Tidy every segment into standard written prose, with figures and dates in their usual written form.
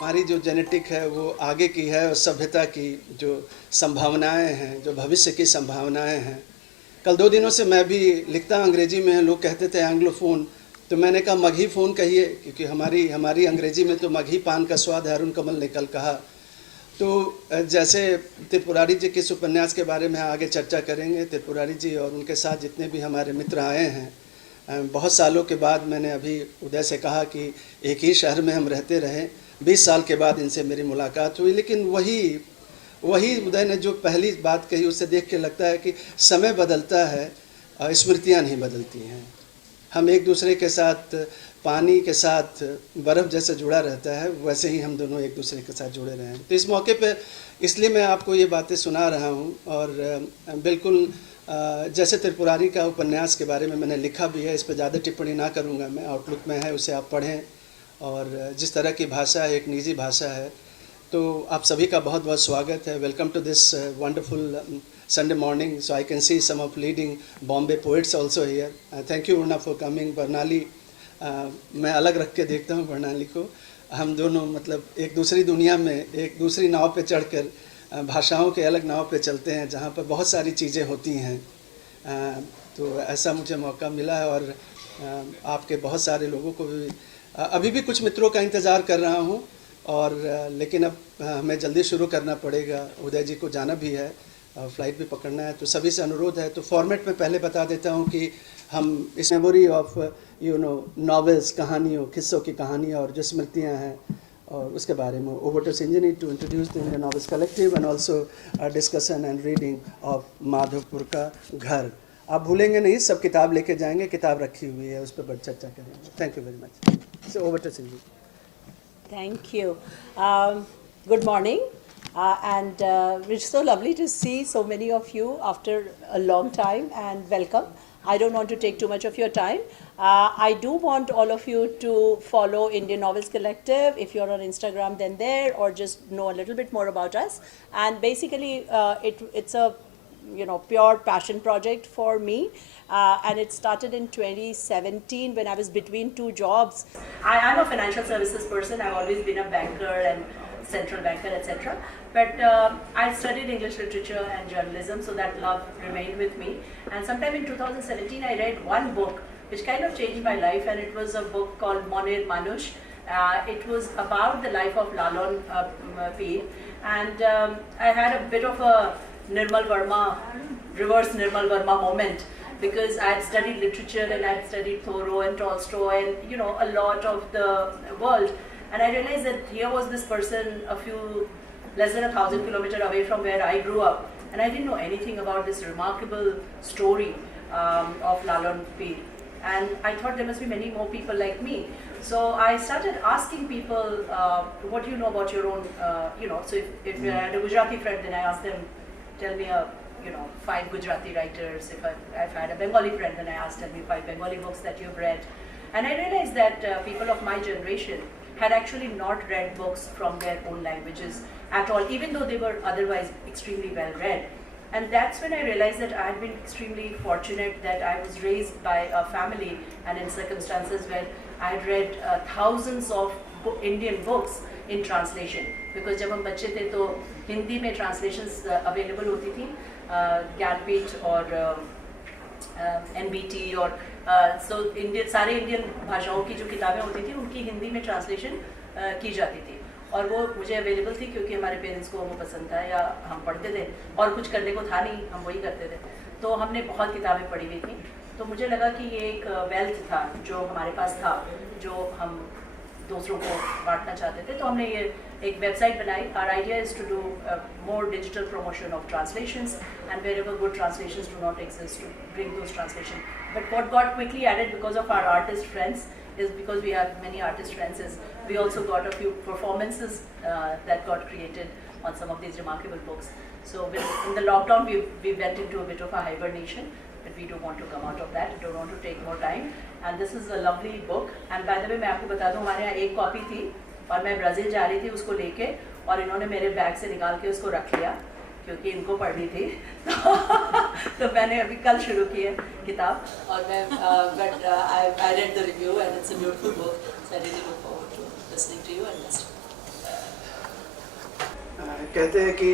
हमारी जो जेनेटिक है वो आगे की है और सभ्यता की जो संभावनाएं हैं, जो भविष्य की संभावनाएं हैं। कल 2 दिनों से मैं भी लिखता अंग्रेजी में, लोग कहते थे एंग्लोफोन, तो मैंने कहा मगही फ़ोन कहिए, क्योंकि हमारी अंग्रेजी में तो मगही पान का स्वाद है, अरुण कमल ने कल कहा। तो जैसे त्रिपुरारी जी के इस उपन्यास के बारे में आगे चर्चा करेंगे। त्रिपुरारी जी और उनके साथ जितने भी हमारे मित्र आए हैं, बहुत सालों के बाद मैंने अभी उदय से कहा कि एक ही शहर में हम रहते रहें, 20 साल के बाद इनसे मेरी मुलाकात हुई, लेकिन वही उदय ने जो पहली बात कही, उससे देख के लगता है कि समय बदलता है, स्मृतियाँ नहीं बदलती हैं। हम एक दूसरे के साथ पानी के साथ बर्फ़ जैसे जुड़ा रहता है, वैसे ही हम दोनों एक दूसरे के साथ जुड़े रहे हैं। तो इस मौके पे इसलिए मैं आपको ये बातें सुना रहा हूँ। और बिल्कुल जैसे त्रिपुरारी का उपन्यास के बारे में मैंने लिखा भी है, इस पर ज़्यादा टिप्पणी ना करूँगा मैं, आउटलुक में है, उसे आप पढ़ें। और जिस तरह की भाषा है, एक निजी भाषा है। तो आप सभी का बहुत बहुत स्वागत है। Welcome to this wonderful Sunday morning, so I can see some of leading Bombay poets also here. Thank you Urna for coming. Barnali मैं अलग रख के देखता हूँ बरनाली को। हम दोनों मतलब एक दूसरी दुनिया में एक दूसरी नाव पे चढ़कर भाषाओं के अलग नाव पे चलते हैं, जहाँ पर बहुत सारी चीज़ें होती हैं। तो ऐसा मुझे मौका मिला है। और आपके बहुत सारे लोगों को भी अभी भी कुछ मित्रों का इंतज़ार कर रहा हूँ। और लेकिन अब हमें जल्दी शुरू करना पड़ेगा, उदय जी को जाना भी है, फ्लाइट भी पकड़ना है। तो सभी से अनुरोध है, तो फॉर्मेट में पहले बता देता हूँ कि हम इस मेमोरी ऑफ नॉवेल्स, कहानियों, किस्सों की कहानियाँ और जो स्मृतियाँ हैं, और उसके बारे में over to Sanjani to introduce the Indian novels collective and also discussion and reading of Madhavpur ka Ghar. आप भूलेंगे नहीं, सब किताब लेके जाएंगे, किताब रखी हुई है, उस पर चर्चा करेंगे। Thank you very much. So over to Sanjani. Thank you. Good morning. And it's so lovely to see so many of you after a long time, and welcome. I don't want to take too much of your time. I do want all of you to follow Indian Novels Collective. If you're on Instagram, then there, or just know a little bit more about us. And basically, it's a pure passion project for me, and it started in 2017 when I was between two jobs. I'm a financial services person. I've always been a banker and central banker, etc. But I studied English literature and journalism, so that love remained with me. And sometime in 2017, I read one book which kind of changed my life, and it was a book called Monir Manush. It was about the life of Lalon Peer, and I had a bit of a reverse Nirmal Verma moment, because I had studied literature and I had studied Thoreau and Tolstoy and a lot of the world, and I realized that here was this person a few less than 1,000 kilometers away from where I grew up, and I didn't know anything about this remarkable story of Lalon Peer, and I thought there must be many more people like me. So I started asking people, what do you know about your own, so if I had a Gujarati friend, then I asked them, tell me 5 Gujarati writers. If I had a Bengali friend, then I asked, tell me 5 Bengali books that you've read. And I realized that people of my generation had actually not read books from their own languages at all, even though they were otherwise extremely well read. And that's when I realized that I had been extremely fortunate that I was raised by a family and in circumstances where I had read thousands of Indian books in translation. Because जब हम बच्चे थे तो हिंदी में translations available होती थी, ज्ञानपीठ और NBT और सारे इंडियन भाषाओं की जो किताबें होती थी उनकी हिंदी में translation की जाती थी, और वो मुझे अवेलेबल थी क्योंकि हमारे पेरेंट्स को वो पसंद था या हम पढ़ते थे, और कुछ करने को था नहीं, हम वही करते थे। तो हमने बहुत किताबें पढ़ी हुई थी। तो मुझे लगा कि ये एक वेल्थ था जो हमारे पास था, जो हम दूसरों को बांटना चाहते थे। तो हमने ये एक वेबसाइट बनाई। Our idea is to do more digital promotion of translations, and wherever good translations do not exist, to bring those translations. But what got quickly added because of our artist friends is, because we have many artist friends, is we also got a few performances that got created on some of these remarkable books. So in the lockdown, we went into a bit of a hibernation, but we don't want to come out of that. We don't want to take more time. And this is a lovely book. And by the way, मैं आपको बता दूँ, हमारे यहाँ एक copy थी और मैं ब्राज़ील जा रही थी उसको लेके, और इन्होंने मेरे बैग से निकाल के उसको रख लिया क्योंकि इनको पढ़नी थी। तो मैंने अभी कल शुरू की है किताब, और मैं but I read the review and it's a beautiful book, so I really look forward to listening to you and listening. कहते हैं कि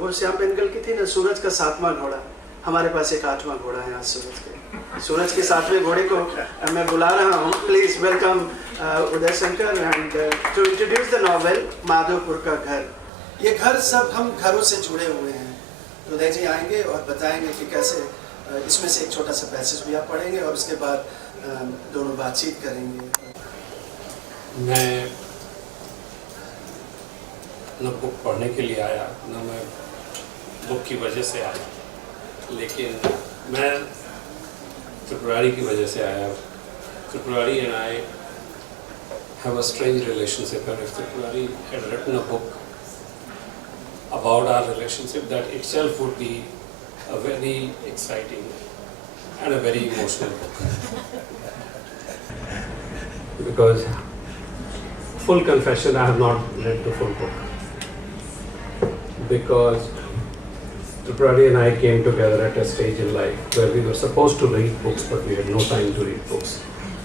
वो श्याम बेनेगल की थी ना, सूरज का 7वां घोड़ा। हमारे पास एक 8वां घोड़ा है आज सूरज के 7वें घोड़े को मैं बुला रहा हूँ। Please welcome Uday Shankar and to introduce the novel Madhopur का घर। ये घर, सब हम घरों से जुड़े हुए हैं। उदय जी आएंगे और बताएंगे कि कैसे इसमें से एक छोटा सा पैसेज भी आप पढ़ेंगे और उसके बाद दोनों बातचीत करेंगे। मैं न बुक पढ़ने के लिए आया, न मैं बुक की वजह से आया, लेकिन मैं त्रिपुरारी की वजह से आया। Tripurari and I have a strange relationship, and if Tripurari had written a book about our relationship, that itself would be a very exciting and a very emotional book. Because, full confession, I have not read the full book. Because Tripurari and I came together at a stage in life where we were supposed to read books, but we had no time to read books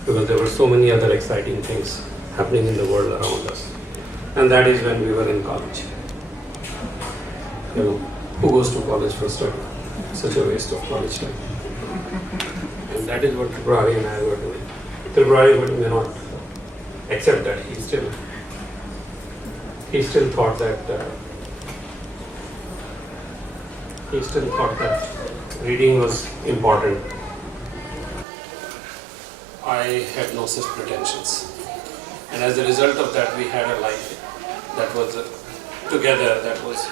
because there were so many other exciting things happening in the world around us. And that is when we were in college. You know, who goes to college for study? Such a waste of college time. And that is what Tripurari and I were doing. Tripurari may not accept that. He still thought that reading was important. I had no such pretensions. And as a result of that, we had a life that was together, that was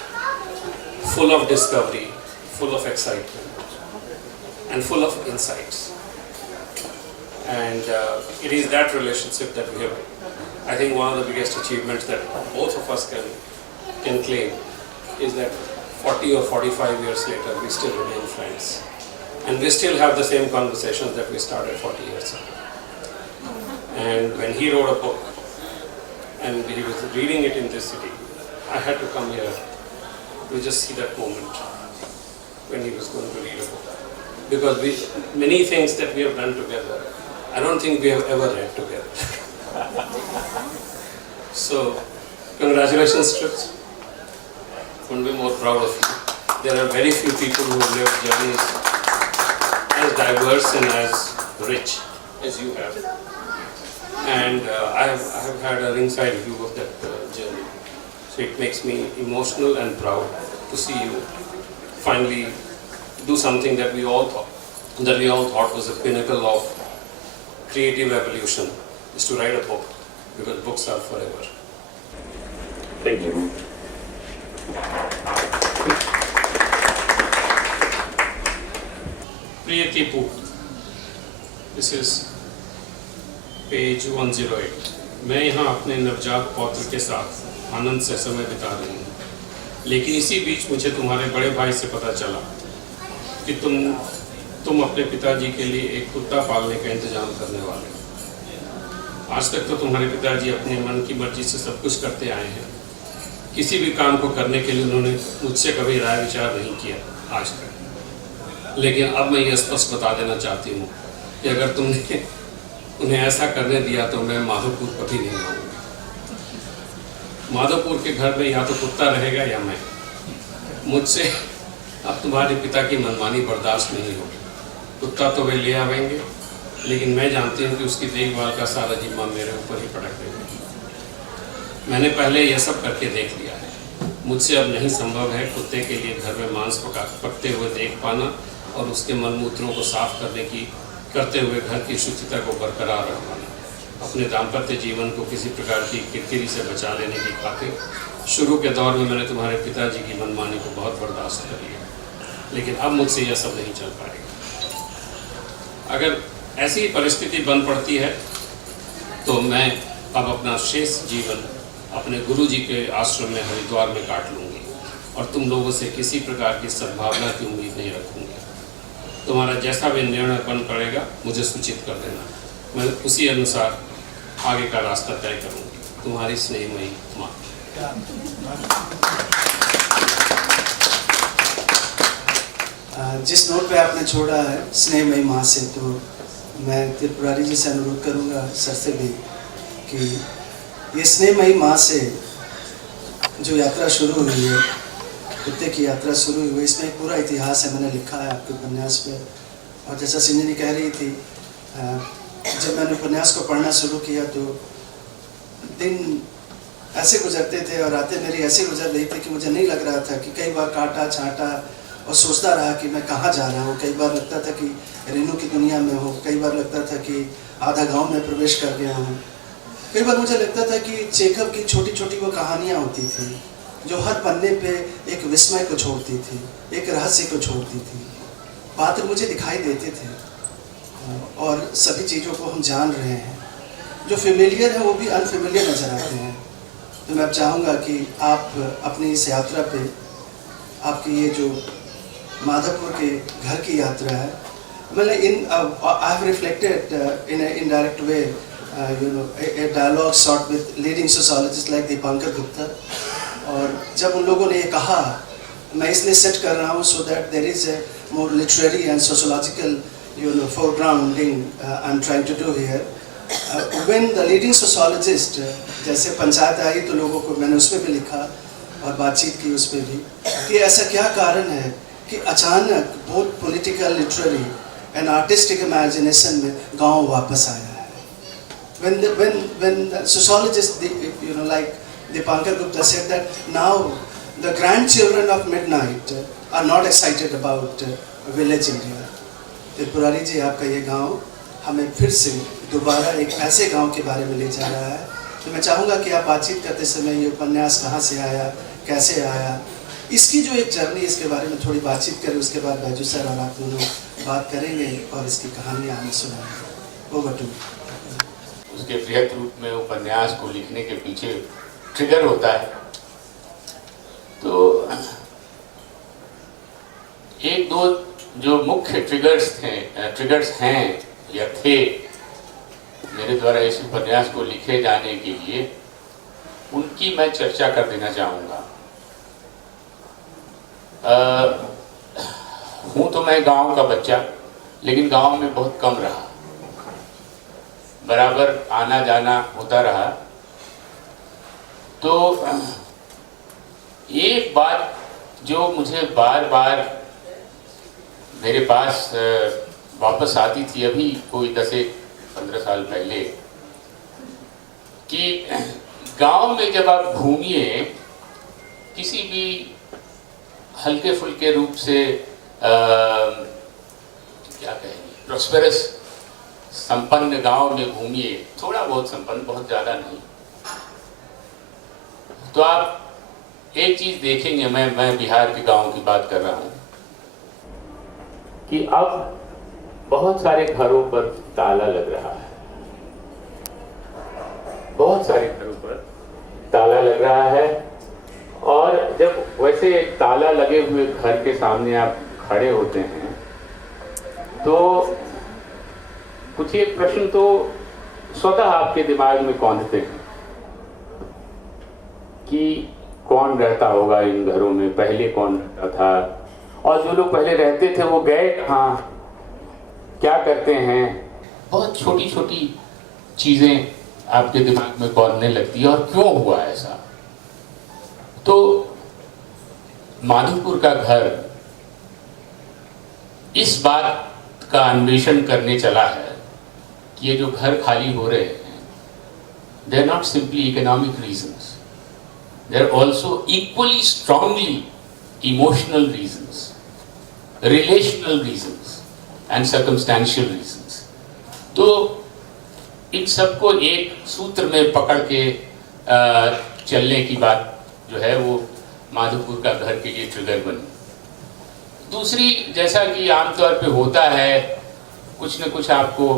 full of discovery, full of excitement, and full of insights. And it is that relationship that we have, I think one of the biggest achievements that both of us can claim is that 40 or 45 years later, we still remain friends. And we still have the same conversations that we started 40 years ago. And when he wrote a book, and he was reading it in this city, I had to come here to just see that moment when he was going to read a book. Because many things that we have done together, I don't think we have ever read together. So, congratulations, Trips. Couldn't be more proud of you. There are very few people who have lived journeys as diverse and as rich as you have. And I have had a ringside view of that journey. So it makes me emotional and proud to see you finally do something that we all thought was a pinnacle of creative evolution, is to write a book, because books are forever. Thank you. Priya Tipu, this is page 108। मैं यहाँ अपने नवजात पौत्र के साथ आनंद से समय बिता रही हूँ, लेकिन इसी बीच मुझे तुम्हारे बड़े भाई से पता चला कि तुम अपने पिताजी के लिए एक कुत्ता पालने का इंतजाम करने वाले हो। आज तक तो तुम्हारे पिताजी अपने मन की मर्जी से सब कुछ करते आए हैं। किसी भी काम को करने के लिए उन्होंने मुझसे कभी राय विचार नहीं किया आज तक। लेकिन अब मैं ये स्पष्ट बता देना चाहती हूँ कि अगर तुमने उन्हें ऐसा करने दिया तो मैं माधोपुर कभी नहीं आऊँगा। माधोपुर के घर में या तो कुत्ता रहेगा या मैं। मुझसे अब तुम्हारे पिता की मनमानी बर्दाश्त नहीं होगी। कुत्ता तो वे ले आवेंगे, लेकिन मैं जानती हूँ कि उसकी देखभाल का सारा जिम्मा मेरे ऊपर ही पटक देंगे। मैंने पहले यह सब करके देख लिया है। मुझसे अब नहीं संभव है कुत्ते के लिए घर में मांस पकते हुए देख पाना और उसके मलमूत्रों को साफ करते हुए घर की शुचिता को बरकरार रखना। अपने दाम्पत्य जीवन को किसी प्रकार की किरकिरी से बचा लेने की खातिर शुरू के दौर में मैंने तुम्हारे पिताजी की मनमानी को बहुत बर्दाश्त कर लिया, लेकिन अब मुझसे यह सब नहीं चल पाएगा। अगर ऐसी परिस्थिति बन पड़ती है तो मैं अब अपना शेष जीवन अपने गुरुजी के आश्रम में हरिद्वार में काट लूँगी और तुम लोगों से किसी प्रकार की सद्भावना की उम्मीद नहीं रखूँगी। तुम्हारा जैसा भी निर्णय बन पड़ेगा मुझे सूचित कर देना, मैं उसी अनुसार आगे का रास्ता तय करूँगी। तुम्हारी स्नेहमयी माँ। जिस नोट पे आपने छोड़ा है स्नेहमयी माँ से, तो मैं त्रिपुरारी जी से अनुरोध करूँगा, सर से भी, कि ये स्नेहमयी माँ से जो यात्रा शुरू हुई है, कुत्ते की यात्रा शुरू हुई है, इसमें एक पूरा इतिहास है, मैंने लिखा है आपके उपन्यास पे। और जैसा सिंधनी कह रही थी, जब मैंने उपन्यास को पढ़ना शुरू किया तो दिन ऐसे गुजरते थे और रातें मेरी ऐसे गुजर रही थी कि मुझे नहीं लग रहा था, कि कई बार काटा छाँटा और सोचता रहा कि मैं कहाँ जा रहा हूँ। कई बार लगता था कि रेनू की दुनिया में हूँ, कई बार लगता था कि आधा गांव में प्रवेश कर गया हूँ। कई बार मुझे लगता था कि चेखव की छोटी छोटी वो कहानियाँ होती थी जो हर पन्ने पे एक विस्मय को छोड़ती थी, एक रहस्य को छोड़ती थी। पात्र मुझे दिखाई देते थे और सभी चीज़ों को हम जान रहे हैं। जो फेमिलियर है वो भी अनफेमिलियर नज़र आते हैं। तो मैं अब चाहूँगा कि आप अपनी इस यात्रा पे, आपकी ये जो माधवपुर के घर की यात्रा है, मतलब I have reflected in A indirect way a dialogue sought with leading sociologists like Dipankar Gupta. और जब उन लोगों ने ये कहा, मैं इसलिए सेट कर रहा हूँ so that there is a more literary and sociological foregrounding I'm trying to do here। When the leading sociologist, जैसे पंचायत आई तो लोगों को मैंने उस पर भी लिखा और बातचीत की उस पर भी, कि ऐसा क्या कारण है कि अचानक बहुत political, literary and artistic imagination में गांव वापस आया है। When the sociologist, like Dipankar Gupta said that now the grandchildren of midnight are not excited about village India। Tripurari जी, आपका ये गांव हमें फिर से दोबारा एक ऐसे गांव के बारे में ले जा रहा है। तो मैं चाहूँगा कि आप बातचीत करते समय ये उपन्यास कहाँ से आया, कैसे आया, इसकी जो एक जर्नी, इसके बारे में थोड़ी बातचीत करें। उसके बाद बैजू सर और आप दोनों बात करेंगे और इसकी कहानियाँ हमें सुनाएंगे। Over to. उसके बृहद रूप में उपन्यास को लिखने के पीछे ट्रिगर होता है। तो एक दो जो मुख्य ट्रिगर्स हैं या थे मेरे द्वारा इस उपन्यास को लिखे जाने के लिए, उनकी मैं चर्चा कर देना चाहूँगा। हूँ तो मैं गांव का बच्चा, लेकिन गांव में बहुत कम रहा, बराबर आना जाना होता रहा। तो एक बात जो मुझे बार बार मेरे पास वापस आती थी, अभी कोई 10-15 साल पहले, कि गांव में जब आप घूमिए किसी भी हल्के फुल्के रूप से क्या कहेंगे, प्रॉस्पेरस संपन्न गांव में घूमिए, थोड़ा बहुत संपन्न, बहुत ज़्यादा नहीं, तो आप एक चीज़ देखेंगे, मैं बिहार के गांव की बात कर रहा हूँ, कि अब बहुत सारे घरों पर ताला लग रहा है। बहुत सारे घरों पर ताला लग रहा है। और जब वैसे ताला लगे हुए घर के सामने आप खड़े होते हैं तो कुछ एक प्रश्न तो स्वतः आपके दिमाग में कौंधते हैं कि कौन रहता होगा इन घरों में, पहले कौन रहता था, और जो लोग पहले रहते थे वो गए कहाँ, क्या करते हैं। बहुत छोटी छोटी चीज़ें आपके दिमाग में कौंधने लगती है, और क्यों हुआ ऐसा। तो माधवपुर का घर इस बात का अन्वेषण करने चला है कि ये जो घर खाली हो रहे हैं, they are not simply economic reasons, they are also equally strongly emotional reasons, relational reasons and circumstantial reasons। तो इन सबको एक सूत्र में पकड़ के चलने की बात जो है वो माधवपुर का घर के लिए ट्रिगर बनी। दूसरी, जैसा कि आमतौर पे होता है, कुछ न कुछ आपको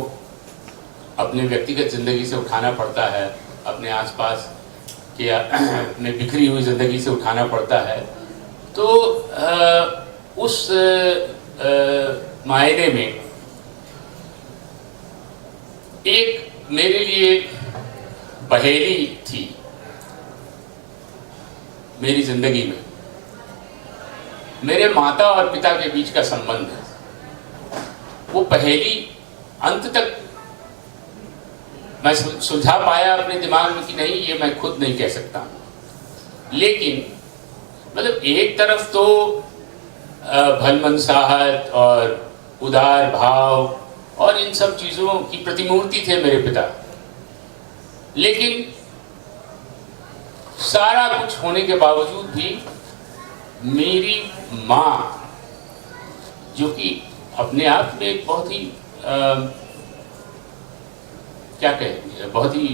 अपने व्यक्तिगत ज़िंदगी से उठाना पड़ता है, अपने आसपास के अपने बिखरी हुई ज़िंदगी से उठाना पड़ता है। तो उस मायने में एक मेरे लिए पहेली थी मेरी ज़िंदगी में, मेरे माता और पिता के बीच का संबंध है। वो पहेली अंत तक मैं सुलझा पाया अपने दिमाग में कि नहीं, ये मैं खुद नहीं कह सकता, लेकिन मतलब एक तरफ तो भलमनसाहत और उदार भाव और इन सब चीज़ों की प्रतिमूर्ति थे मेरे पिता, लेकिन सारा कुछ होने के बावजूद भी मेरी माँ, जो कि अपने आप में एक बहुत ही क्या कहें, बहुत ही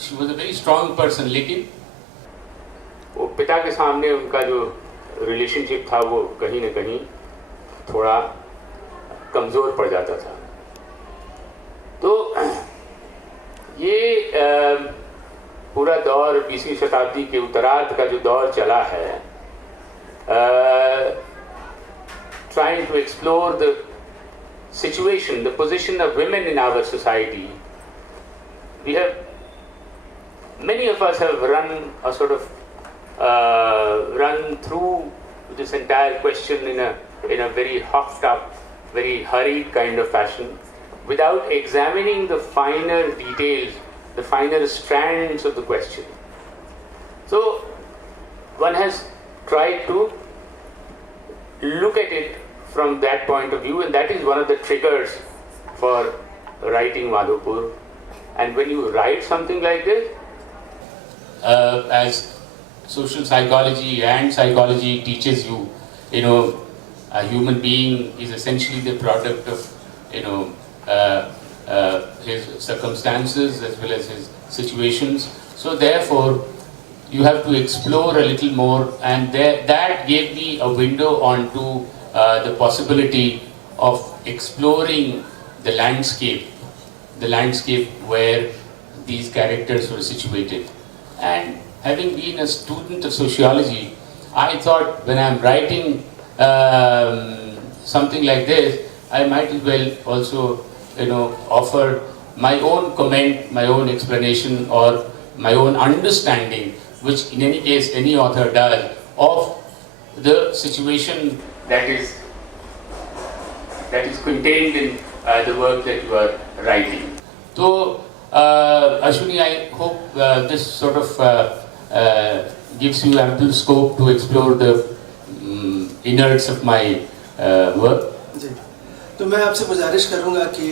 she was a very strong person, लेकिन वो पिता के सामने उनका जो रिलेशनशिप था वो कहीं ना कहीं थोड़ा कमज़ोर पड़ जाता था। तो ये पूरा दौर 20वीं शताब्दी के उत्तरार्ध का जो दौर चला है, trying to explore the situation, the position of women in our society. We have, many of us have run a sort of run through this entire question in a very huffed up, very hurried kind of fashion, without examining the finer details, the finer strands of the question. So one has tried to look at it from that point of view, and that is one of the triggers for writing Madhopur. And when you write something like this, as social psychology and psychology teaches you, a human being is essentially the product of, his circumstances as well as his situations. So therefore, you have to explore a little more, and that gave me a window onto the possibility of exploring the landscape where these characters were situated. And having been a student of sociology, I thought when I'm writing something like this, I might as well also offer my own comment, my own explanation, or my own understanding, which in any case any author does, of the situation that is contained in the work that you are writing. So, Ashwini, I hope this sort of gives you ample scope to explore the innards of my work. जी, तो मैं आपसे गुजारिश करूंगा कि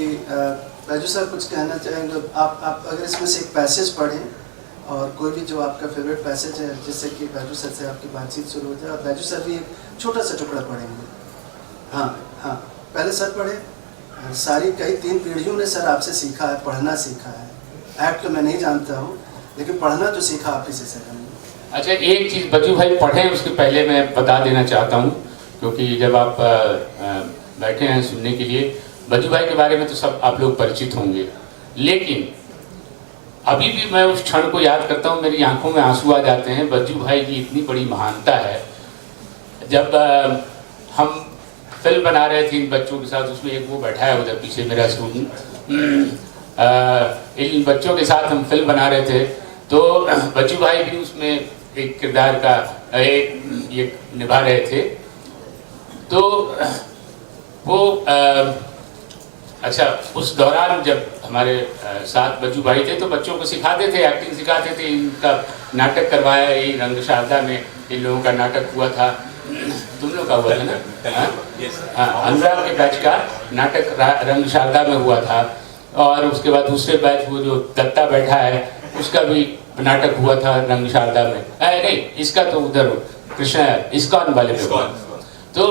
Raju sir कुछ कहना चाहेंगे। आप अगर इसमें से एक पैसेज पढ़ें, और कोई भी जो आपका फेवरेट पैसेज है, जिससे कि बैजू सर से आपकी बातचीत शुरू हो जाए, और बैजू सर भी एक छोटा सा टुकड़ा पढ़ेंगे। हाँ, पहले सर पढ़े। सारी कई 3 पीढ़ियों ने सर आपसे सीखा है, पढ़ना सीखा है। एक्ट तो मैं नहीं जानता हूँ, लेकिन पढ़ना तो सीखा आप ही से सर। अच्छा, एक चीज़ बच्चू भाई पढ़ें उसके पहले मैं बता देना चाहता हूँ, क्योंकि जब आप बैठे हैं सुनने के लिए, बच्चू भाई के बारे में तो सब आप लोग परिचित होंगे, लेकिन अभी भी मैं उस क्षण को याद करता हूँ, मेरी आंखों में आंसू आ जाते हैं। बच्चू भाई की इतनी बड़ी महानता है। जब हम फिल्म बना रहे थे इन बच्चों के साथ, उसमें एक वो बैठा है उधर पीछे मेरा स्टूडेंट, इन बच्चों के साथ हम फिल्म बना रहे थे, तो बच्चू भाई भी उसमें एक किरदार का ये निभा रहे थे। तो वो अच्छा, उस दौरान जब हमारे साथ बच्चू भाई थे तो बच्चों को सिखाते थे, एक्टिंग सिखाते थे। इनका नाटक करवाया, ये रंग शारदा में इन लोगों का नाटक हुआ था, तुम लोग का हुआ था ना? हाँ, अनुराग के बैच का नाटक रंग शारदा में हुआ था, और उसके बाद दूसरे बैच वो जो दत्ता बैठा है उसका भी नाटक हुआ था रंग शारदा में। नहीं, इसका तो उधर कृष्ण इस्कॉन वाले पे हुआ। तो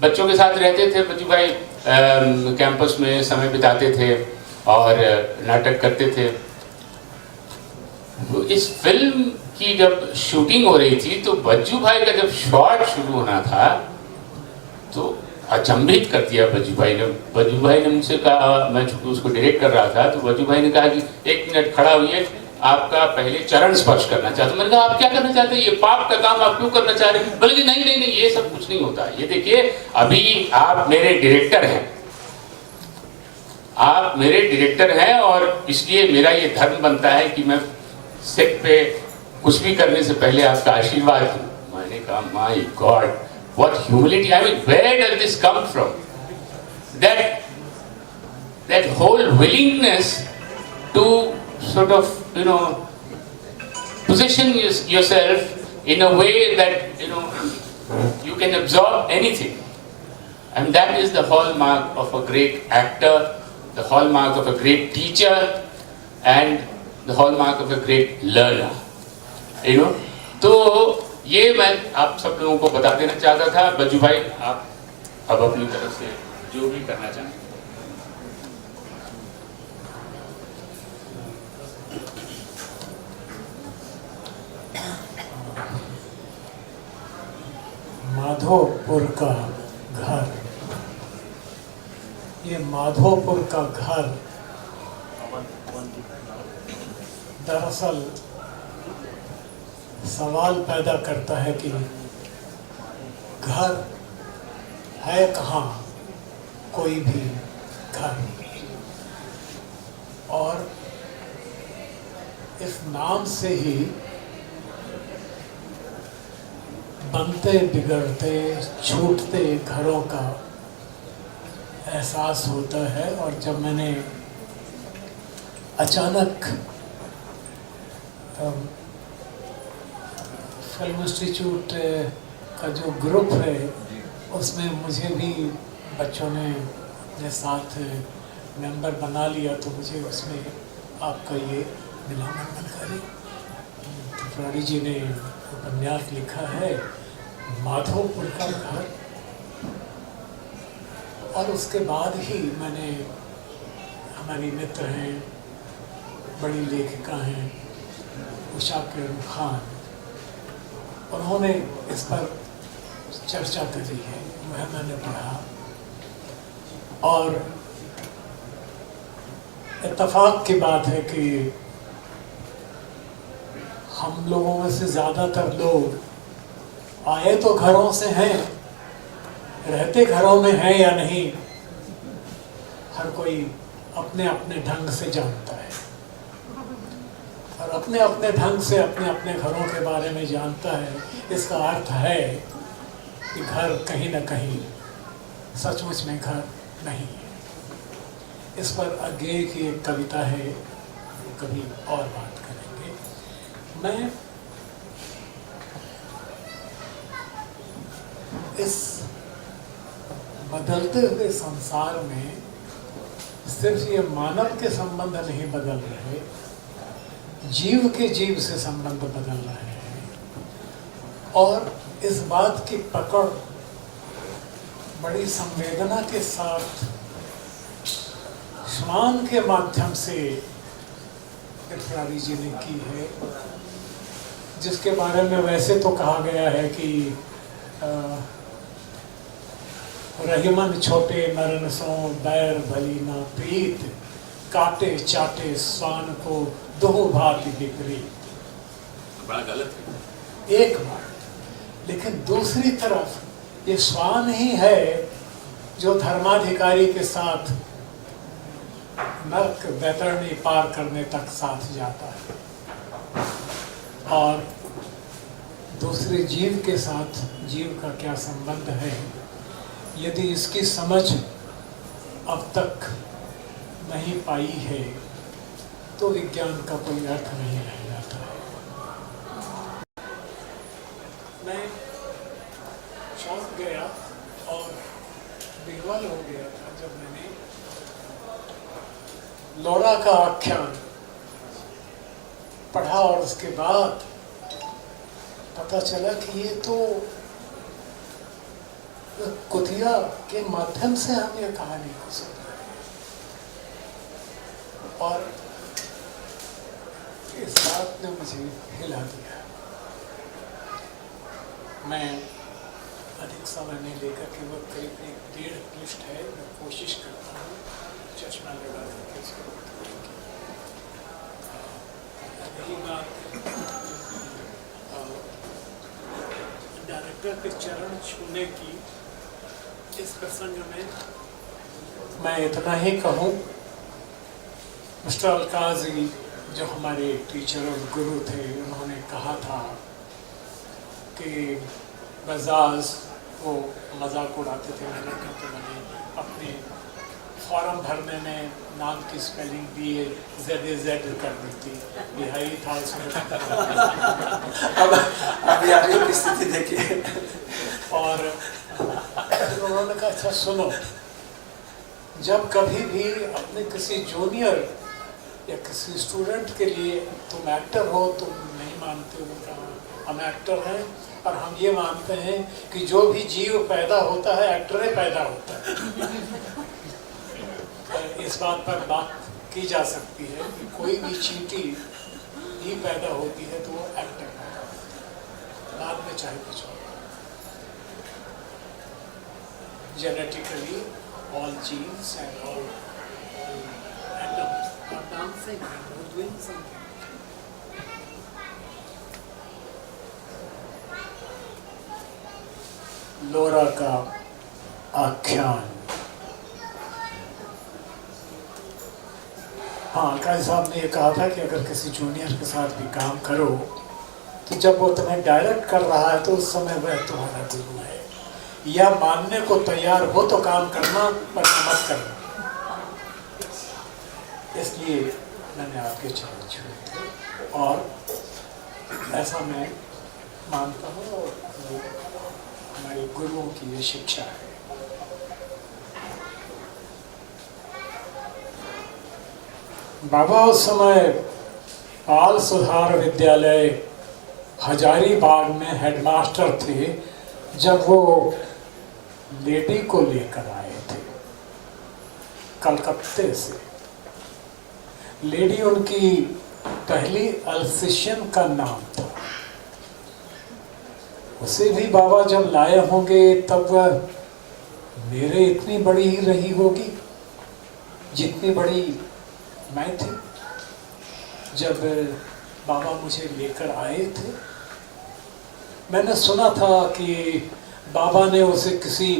बच्चों के साथ रहते थे बच्चू भाई, कैंपस में समय बिताते थे और नाटक करते थे। तो इस फिल्म की जब शूटिंग हो रही थी तो बच्चू भाई का जब शॉट शुरू होना था तो अचंभित कर दिया बच्चू भाई ने। बच्चू भाई ने मुझसे कहा, मैं चूंकि उसको डायरेक्ट कर रहा था, तो बच्चू भाई ने कहा कि 1 मिनट खड़ा हुई, आपका पहले चरण स्पर्श करना चाहते। मैंने कहा, आप क्या करना चाहते हैं? ये पाप का काम आप क्यों करना चाह रहे हैं? बोले कि नहीं, ये सब कुछ नहीं होता। ये देखिए, अभी आप मेरे डायरेक्टर हैं, आप मेरे डायरेक्टर हैं, और इसलिए मेरा ये धर्म बनता है कि मैं सेट पे कुछ भी करने से पहले आपका आशीर्वाद दूं। मैंने कहा, my God, what humility, I mean where does this come from? That whole willingness to sort of, position yourself in a way that you can absorb anything. And that is the hallmark of a great actor, the hallmark of a great teacher, and the hallmark of a great learner. तो ये मैं आप सब लोगों को बता देना चाहता था। बज्जू भाई, आप अब अपनी तरफ से जो भी करना चाहें। माधोपुर का घर, ये माधोपुर का घर दरअसल सवाल पैदा करता है कि घर है कहाँ, कोई भी घर। और इस नाम से ही बनते बिगड़ते छूटते घरों का एहसास होता है। और जब मैंने अचानक फिल्म इंस्टीट्यूट का जो ग्रुप है उसमें मुझे भी बच्चों ने अपने साथ मेंबर बना लिया, तो मुझे उसमें आपका ये मिला मंगलकारी। त्रिपुरारी जी ने उपन्यास लिखा है माधोपुर का घर। और उसके बाद ही मैंने, हमारी मित्र हैं, बड़ी लेखिका हैं उषा किरण खान, उन्होंने इस पर चर्चा करी है, वह मैंने पढ़ा। और इत्तेफाक की बात है कि हम लोगों में से ज़्यादातर लोग आए तो घरों से हैं, रहते घरों में हैं या नहीं, हर कोई अपने अपने ढंग से जानता है। और अपने अपने ढंग से अपने अपने घरों के बारे में जानता है। इसका अर्थ है कि घर कहीं ना कहीं सचमुच में घर नहीं है। इस पर आगे की एक कविता है, कभी और बात करेंगे। मैं इस बदलते हुए संसार में सिर्फ ये मानव के संबंध नहीं बदल रहे, जीव के जीव से संबंध बदल रहे हैं। और इस बात की पकड़ बड़ी संवेदना के साथ श्वान के माध्यम से त्रिपुरारी जी ने की है, जिसके बारे में वैसे तो कहा गया है कि रहीमन छोटे नरन सो बैर भली ना प्रीत, काटे चाटे स्वान को दो भांति विपरीत। बड़ा गलत है एक बात, लेकिन दूसरी तरफ ये स्वान ही है जो धर्माधिकारी के साथ नर्क वैतरणी पार करने तक साथ जाता है। और दूसरे जीव के साथ जीव का क्या संबंध है, यदि इसकी समझ अब तक नहीं पाई है तो विज्ञान का कोई अर्थ नहीं रह जाता है। मैं चौंक गया और बेहाल हो गया था जब मैंने लोरा का आख्यान पढ़ा और उसके बाद पता चला कि ये तो कुतिया के माध्यम से हम ये कहानी को सुन रहे हैं। और इस बात ने मुझे हिला दिया। मैं अधिक समय नहीं लेकर के वक्त करीब 1.5 पृष्ठ है, मैं कोशिश करता हूँ चश्मा लगा करके इसको बताने की। रही बात डायरेक्टर के चरण छूने की, इस प्रसंग में मैं इतना ही कहूँ, मिस्टर अलकाजी जो हमारे टीचर और गुरु थे, उन्होंने कहा था कि बजाज वो मजाक उड़ाते थे। मैंने कहा कि मैंने अपने फॉर्म भरने में नाम की स्पेलिंग BAZAZ कर दी थी, बिहारी था उसमें। अब अभी की स्थिति देखिए। और उन्होंने कहा अच्छा सुनो, जब कभी भी अपने किसी जूनियर या किसी स्टूडेंट के लिए तुम एक्टर हो, तुम नहीं मानते हो, कहा हम एक्टर हैं और हम ये मानते हैं कि जो भी जीव पैदा होता है एक्टर ही पैदा होता है। इस बात पर बात की जा सकती है कि कोई भी चींटी ही पैदा होती है तो वो एक्टर पैदा होता है, बाद में चाहे कुछ हो। Genetically, all genes and all atoms are dancing and doing something. लोरा का आख्यान। हाँ, काजी साहब ने ये कहा था कि अगर किसी जूनियर के साथ भी काम करो तो जब वो तुम्हें डायरेक्ट कर रहा है तो उस समय वह तुम्हारा गुरु है, या मानने को तैयार हो तो काम करना, पर मत करना। इसलिए मैंने आपके चरण छुए थे और ऐसा मैं मानता हूँ और हमारे गुरुओं की ये शिक्षा है। बाबा उस समय बाल सुधार विद्यालय हजारीबाग में हेडमास्टर थे जब वो लेडी को लेकर आए थे कलकत्ते से। लेडी उनकी पहली अल्सेशियन का नाम था। उसे भी बाबा जब लाए होंगे तब वह मेरे इतनी बड़ी ही रही होगी जितनी बड़ी मैं थी जब बाबा मुझे लेकर आए थे। मैंने सुना था कि बाबा ने उसे किसी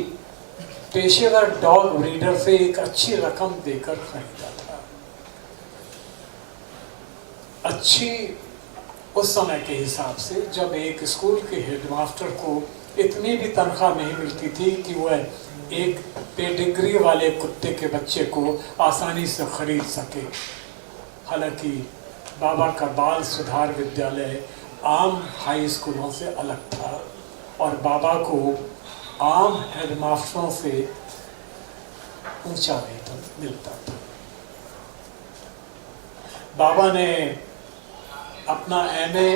पेशेवर डॉग ब्रीडर से एक अच्छी रकम देकर खरीदा था। अच्छी उस समय के हिसाब से, जब एक स्कूल के हेडमास्टर को इतनी भी तनख्वाह नहीं मिलती थी कि वह एक पेडिग्री वाले कुत्ते के बच्चे को आसानी से खरीद सके। हालांकि बाबा का बाल सुधार विद्यालय आम हाई स्कूलों से अलग था और बाबा को आम हेडमास्टरों से ऊंचा वेतन मिलता था। बाबा ने अपना MA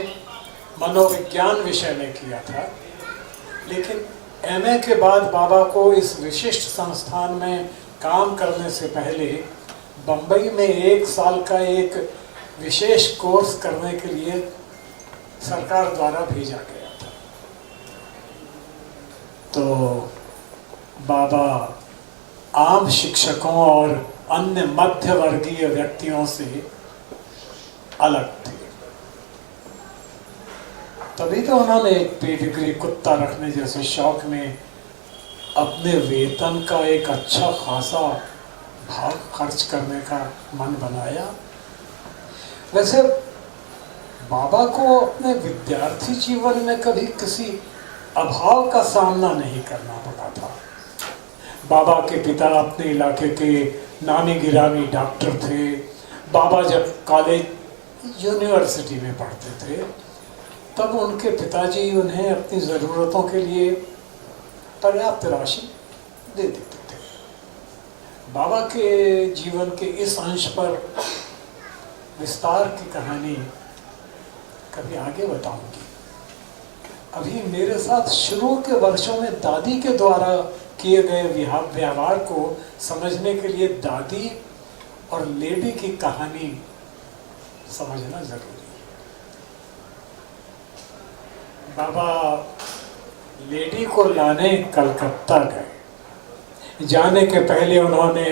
मनोविज्ञान विषय में किया था, लेकिन MA के बाद बाबा को इस विशिष्ट संस्थान में काम करने से पहले बम्बई में 1 साल का एक विशेष कोर्स करने के लिए सरकार द्वारा भेजा गया था। तो बाबा आम शिक्षकों और अन्य मध्य वर्गीय व्यक्तियों से अलग थे। तभी तो उन्होंने एक पेडिग्री कुत्ता रखने जैसे शौक में अपने वेतन का एक अच्छा खासा भाग खर्च करने का मन बनाया। वैसे बाबा को अपने विद्यार्थी जीवन में कभी किसी अभाव का सामना नहीं करना पड़ा था। बाबा के पिता अपने इलाके के नामी गिरामी डॉक्टर थे। बाबा जब कॉलेज यूनिवर्सिटी में पढ़ते थे तब उनके पिताजी उन्हें अपनी ज़रूरतों के लिए पर्याप्त राशि दे देते थे। बाबा के जीवन के इस अंश पर विस्तार की कहानी कभी आगे बताऊंगी। अभी मेरे साथ शुरू के वर्षों में दादी के द्वारा किए गए व्यवहार को समझने के लिए दादी और लेडी की कहानी समझना जरूरी है। बाबा लेडी को लाने कलकत्ता गए। जाने के पहले उन्होंने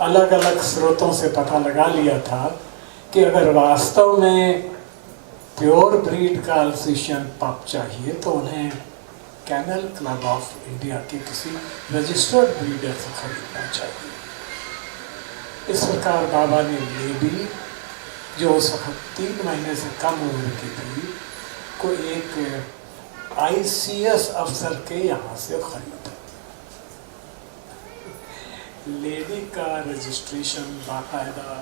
अलग अलग स्रोतों से पता लगा लिया था कि अगर वास्तव में प्योर ब्रीड का अल्सेशियन पप चाहिए तो उन्हें कैनल क्लब ऑफ इंडिया के किसी रजिस्टर्ड ब्रीडर से खरीदना चाहिए। इस प्रकार बाबा ने लेडी, जो उस वक्त 3 महीने से कम उम्र की थी, को एक ICS अफसर के यहाँ से खरीदा। लेडी का रजिस्ट्रेशन बाकायदा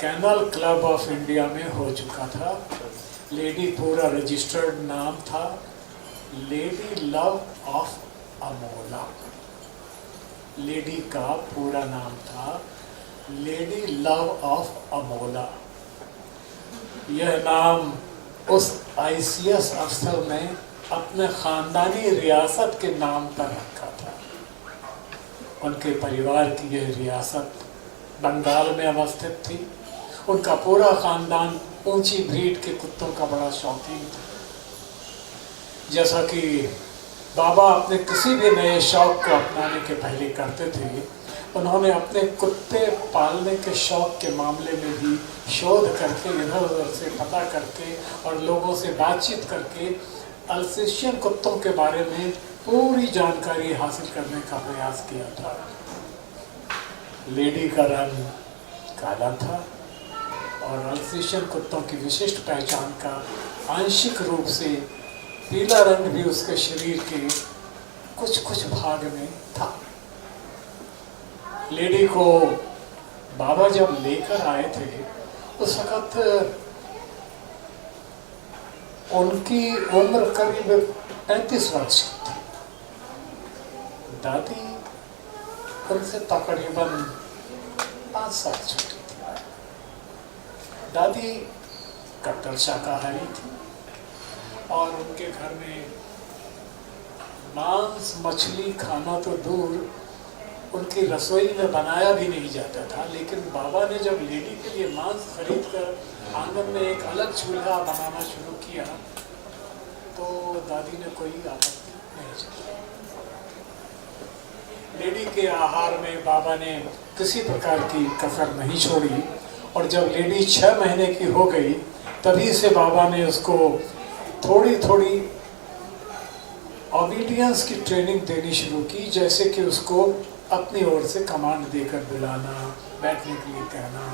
कैनल क्लब ऑफ इंडिया में हो चुका था। लेडी पूरा रजिस्टर्ड नाम था lady love of Amola. Lady का पूरा नाम था लेडी लव ऑफ अमोला। यह नाम उस ICS अफसर ने अपने ख़ानदानी रियासत के नाम पर रखा था। उनके परिवार की यह रियासत बंगाल में अवस्थित थी। उनका पूरा ख़ानदान ऊंची ब्रीड के कुत्तों का बड़ा शौकीन था। जैसा कि बाबा अपने किसी भी नए शौक़ को अपनाने के पहले करते थे, उन्होंने अपने कुत्ते पालने के शौक़ के मामले में भी शोध करके, इधर उधर से पता करके और लोगों से बातचीत करके अल्सेशियन कुत्तों के बारे में पूरी जानकारी हासिल करने का प्रयास किया था। लेडी का रंग काला था और अल्सेशियन कुत्तों की विशिष्ट पहचान का आंशिक रूप से पीला रंग भी उसके शरीर के कुछ कुछ भाग में था। लेडी को बाबा जब लेकर आए थे उस वक़्त उनकी उम्र करीब 35 वर्ष की थी। दादी उनसे तकरीबन 5 साल छोटी थी। दादी कट्टर शाकाहारी थी और उनके घर में मांस मछली खाना तो दूर, उनकी रसोई में बनाया भी नहीं जाता था। लेकिन बाबा ने जब लेडी के लिए मांस खरीद कर आंगन में एक अलग चूल्हा बनाना शुरू किया तो दादी ने कोई आपत्ति नहीं जताई। लेडी के आहार में बाबा ने किसी प्रकार की कसर नहीं छोड़ी और जब लेडी 6 महीने की हो गई तभी से बाबा ने उसको थोड़ी थोड़ी ओबीडियंस की ट्रेनिंग देनी शुरू की, जैसे कि उसको अपनी ओर से कमांड देकर बुलाना, बैठने के लिए कहना।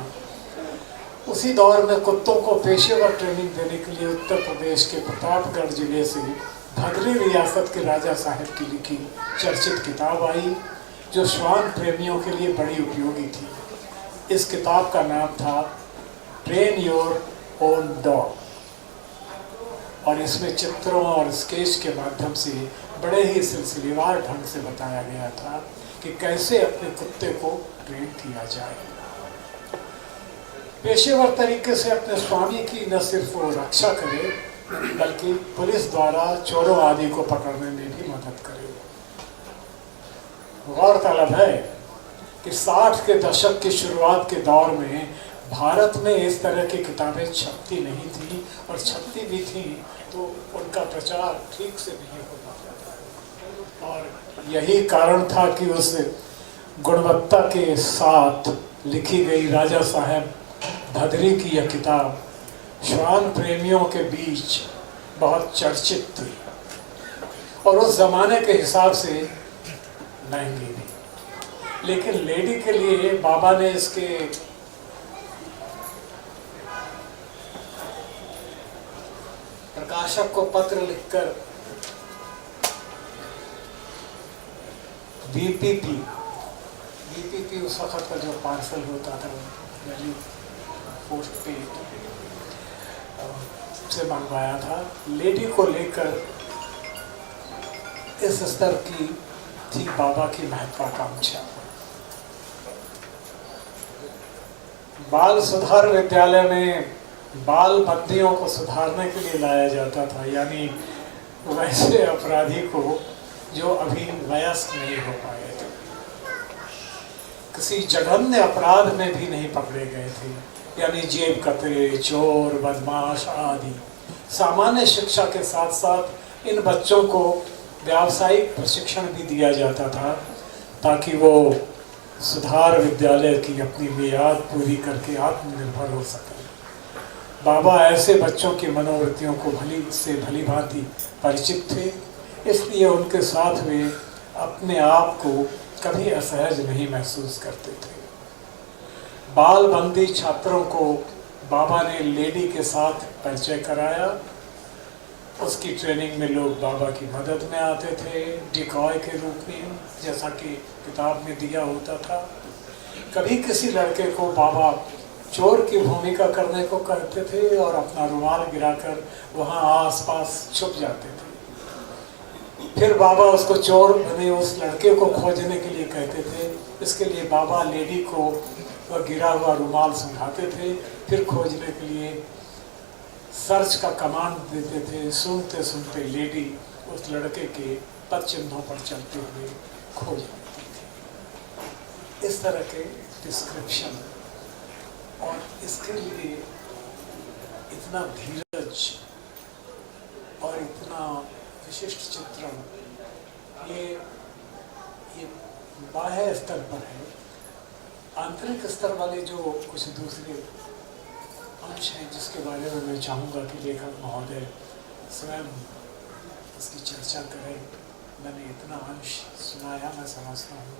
उसी दौर में कुत्तों को पेशेवर ट्रेनिंग देने के लिए उत्तर प्रदेश के प्रतापगढ़ जिले से भदरी रियासत के राजा साहब की लिखी चर्चित किताब आई जो श्वान प्रेमियों के लिए बड़ी उपयोगी थी। इस किताब का नाम था ट्रेन योर ओन डॉग और इसमें चित्रों और स्केच के माध्यम से बड़े ही सिलसिलेवार ढंग से बताया गया था कि कैसे अपने कुत्ते को ट्रेन किया जाए। पेशेवर तरीके से अपने स्वामी की न सिर्फ वो रक्षा करे बल्कि पुलिस द्वारा चोरों आदि को पकड़ने में भी मदद करे। गौरतलब है कि 60 के दशक की शुरुआत के दौर में भारत में इस तरह की किताबें छपती नहीं थी और छपती भी थी तो उनका प्रचार ठीक से नहीं हो पाता था। और यही कारण था कि उस गुणवत्ता के साथ लिखी गई राजा साहब भदरी की यह किताब श्वान प्रेमियों के बीच बहुत चर्चित थी और उस ज़माने के हिसाब से महंगी भी। लेकिन लेडी के लिए बाबा ने इसके प्रकाशक को पत्र लिखकर बीपीपी उस वक्त का जो पार्सल होता था वैल्यू पोस्ट पे से मंगवाया था। लेडी को लेकर इस स्तर की थी बाबा की महत्वाकांक्षा। बाल सुधार विद्यालय में बाल बंदियों को सुधारने के लिए लाया जाता था, यानी वैसे अपराधी को जो अभी वयस्क नहीं हो पाए थे, किसी जघन्य अपराध में भी नहीं पकड़े गए थे, यानी जेब कतरे, चोर, बदमाश आदि। सामान्य शिक्षा के साथ साथ इन बच्चों को व्यावसायिक प्रशिक्षण भी दिया जाता था ताकि वो सुधार विद्यालय की अपनी मियाद पूरी करके आत्मनिर्भर हो सके। बाबा ऐसे बच्चों की मनोवृत्तियों को भली भांति परिचित थे, इसलिए उनके साथ वे अपने आप को कभी असहज नहीं महसूस करते थे। बाल बंदी छात्रों को बाबा ने लेडी के साथ परिचय कराया उसकी ट्रेनिंग में लोग बाबा की मदद में आते थे, डिकॉय के रूप में, जैसा कि किताब में दिया होता था। कभी किसी लड़के को बाबा चोर की भूमिका करने को कहते थे और अपना रुमाल गिराकर वहाँ आसपास छुप जाते थे। फिर बाबा उसको चोर बने उस लड़के को खोजने के लिए कहते थे। इसके लिए बाबा लेडी को वह गिरा हुआ रुमाल सुखाते थे, फिर खोजने के लिए सर्च का कमांड देते थे। सुनते सुनते लेडी उस लड़के के पद चिन्हों पर चलते हुए खोज लेती थी। इस तरह के डिस्क्रिप्शन और इसके लिए इतना धीरज और इतना विशिष्ट चित्रण, ये बाह्य स्तर पर है। आंतरिक स्तर वाले जो कुछ दूसरे अंश हैं जिसके बारे में मैं चाहूँगा कि लेखक महोदय स्वयं इसकी चर्चा करें। मैंने इतना अंश सुनाया, मैं समझता हूँ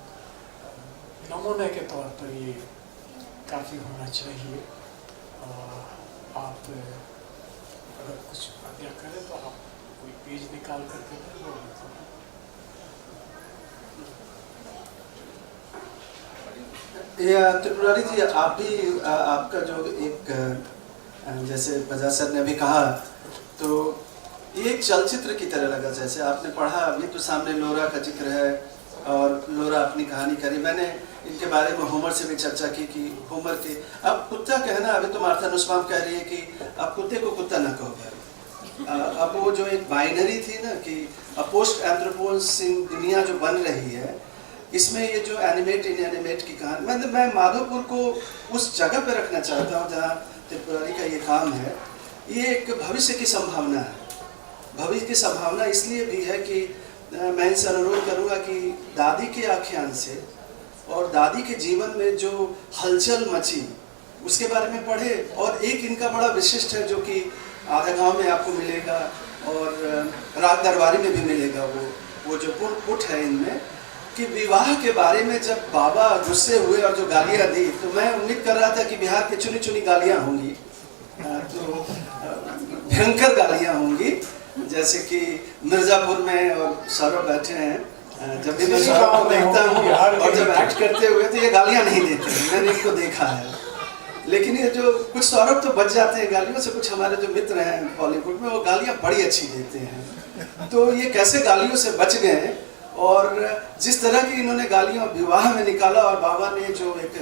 नमूने के तौर पर ये काफ़ी होना चाहिए। आप अगर कुछ आज्ञा करें तो आप कोई पेज निकाल करके वो त्रिपुरारी जी, आप भी आपका जो एक जैसे बजाज सर ने भी कहा, तो ये एक चलचित्र की तरह लगा। जैसे आपने पढ़ा, अभी तो सामने लोरा का जिक्र है और लोरा अपनी कहानी करी। मैंने इनके बारे में होमर से भी चर्चा की कि होमर के, अब कुत्ता कहना, अभी तो मार्था नुस्बाम कह रही है कि अब कुत्ते को कुत्ता न कहो भाई। अब वो जो एक बाइनरी थी ना कि पोस्ट एंथ्रोपोसेन दुनिया जो बन रही है, इसमें ये जो एनिमेट इनएनिमेट की कहानी, मैं माधोपुर को उस जगह पे रखना चाहता हूँ जहाँ त्रिपुरारी का ये काम है। ये एक भविष्य की संभावना है। भविष्य की संभावना इसलिए भी है कि मैं इनसे अनुरोध करूँगा कि दादी के आख्यान से और दादी के जीवन में जो हलचल मची उसके बारे में पढ़े। और एक इनका बड़ा विशिष्ट है जो कि आधा गांव में आपको मिलेगा और राग दरबारी में भी मिलेगा, वो जो पुट है इनमें, कि विवाह के बारे में जब बाबा गुस्से हुए और जो गालियाँ दी, तो मैं उम्मीद कर रहा था कि बिहार की चुनी चुनी गालियाँ होंगी, तो भयंकर गालियाँ होंगी, जैसे कि मिर्ज़ापुर में और सौरभ बैठे हैं। जब भी मैं सौरभ को देखता हूँ और जब एक्ट करते हुए तो ये गालियाँ नहीं देते, मैंने इनको देखा है। लेकिन ये जो कुछ सौरभ तो बच जाते हैं गालियों से, कुछ हमारे जो मित्र हैं बॉलीवुड में वो गालियाँ बड़ी अच्छी देते हैं। तो ये कैसे गालियों से बच गए और जिस तरह की इन्होंने गालियाँ विवाह में निकाला, और बाबा ने जो एक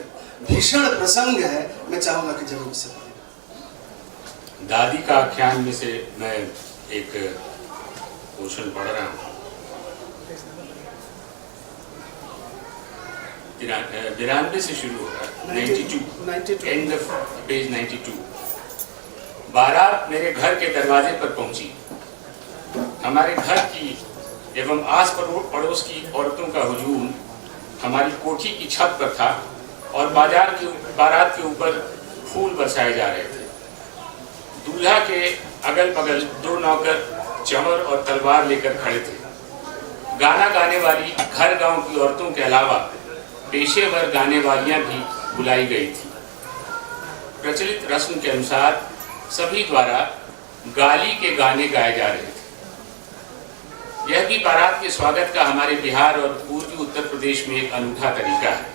भीषण प्रसंग है, मैं चाहूँगा कि जरूर से पढ़ें। दादी का आख्यान में से मैं एक पोर्शन पढ़ रहा हूँ। 92 से शुरू हो रहा है, 92 एंड ऑफ पेज 92। बारात मेरे घर के दरवाजे पर पहुंची। हमारे घर की एवं आस पड़ोस की औरतों का हुजूम हमारी कोठी की छत पर था और बारात के ऊपर फूल बरसाए जा रहे थे। दूल्हा के अगल बगल 2 नौकर चमर और तलवार लेकर खड़े थे। गाना गाने वाली घर गांव की औरतों के अलावा पेशेवर गाने वालियां भी बुलाई गई थी। प्रचलित रस्म के अनुसार सभी द्वारा गाली के गाने गाए जा रहे थे। यह भी बारात के स्वागत का हमारे बिहार और पूर्वी उत्तर प्रदेश में एक अनूठा तरीका है।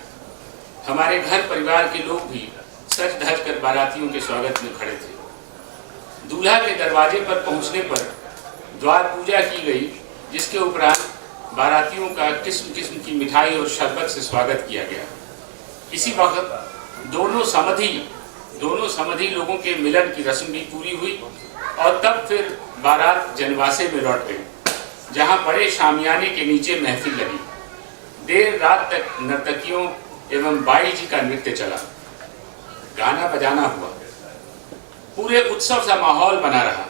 हमारे घर परिवार के लोग भी सज धज कर बारातियों के स्वागत में खड़े थे। दूल्हा के दरवाजे पर पहुंचने पर द्वार पूजा की गई, जिसके उपरांत बारातियों का किस्म किस्म की मिठाई और शरबत से स्वागत किया गया। इसी वक्त दोनों समधी लोगों के मिलन की रस्म भी पूरी हुई और तब फिर बारात जनवासे में लौट गई, जहां बड़े शामियाने के नीचे महफिल लगी। देर रात तक नर्तकियों एवं बाई जी का नृत्य चला। गाना बजाना हुआ। पूरे उत्सव सा माहौल बना रहा।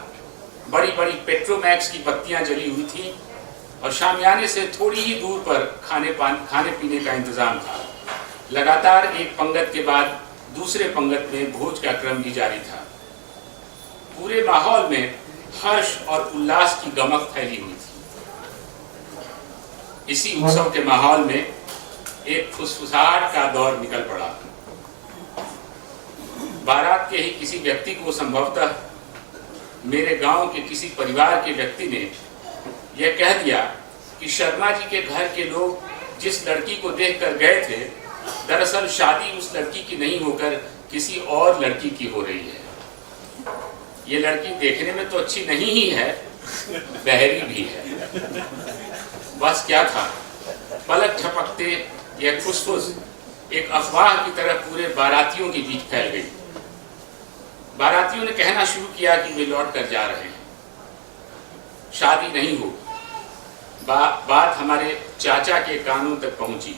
बड़ी बड़ी पेट्रोमैक्स की बत्तियां जली हुई थी और शामियाने से थोड़ी ही दूर पर खाने पीने का इंतजाम था। लगातार एक पंगत के बाद दूसरे पंगत में भोज का क्रम भी जारी था। पूरे माहौल में हर्ष और उल्लास की गमक फैली हुई थी। इसी उत्सव के माहौल में एक फुसफुसाहट का दौर निकल पड़ा। बारात के ही किसी व्यक्ति को संभवतः मेरे गांव के किसी परिवार के व्यक्ति ने यह कह दिया कि शर्मा जी के घर के लोग जिस लड़की को देखकर गए थे, दरअसल शादी उस लड़की की नहीं होकर किसी और लड़की की हो रही है। ये लड़की देखने में तो अच्छी नहीं ही है, बहरी भी है। बस क्या था, पलक झपकते यह फुसफुस एक अफवाह की तरह पूरे बारातियों के बीच फैल गई। बारातियों ने कहना शुरू किया कि वे लौट कर जा रहे हैं, शादी नहीं हो। बात हमारे चाचा के कानों तक पहुंची,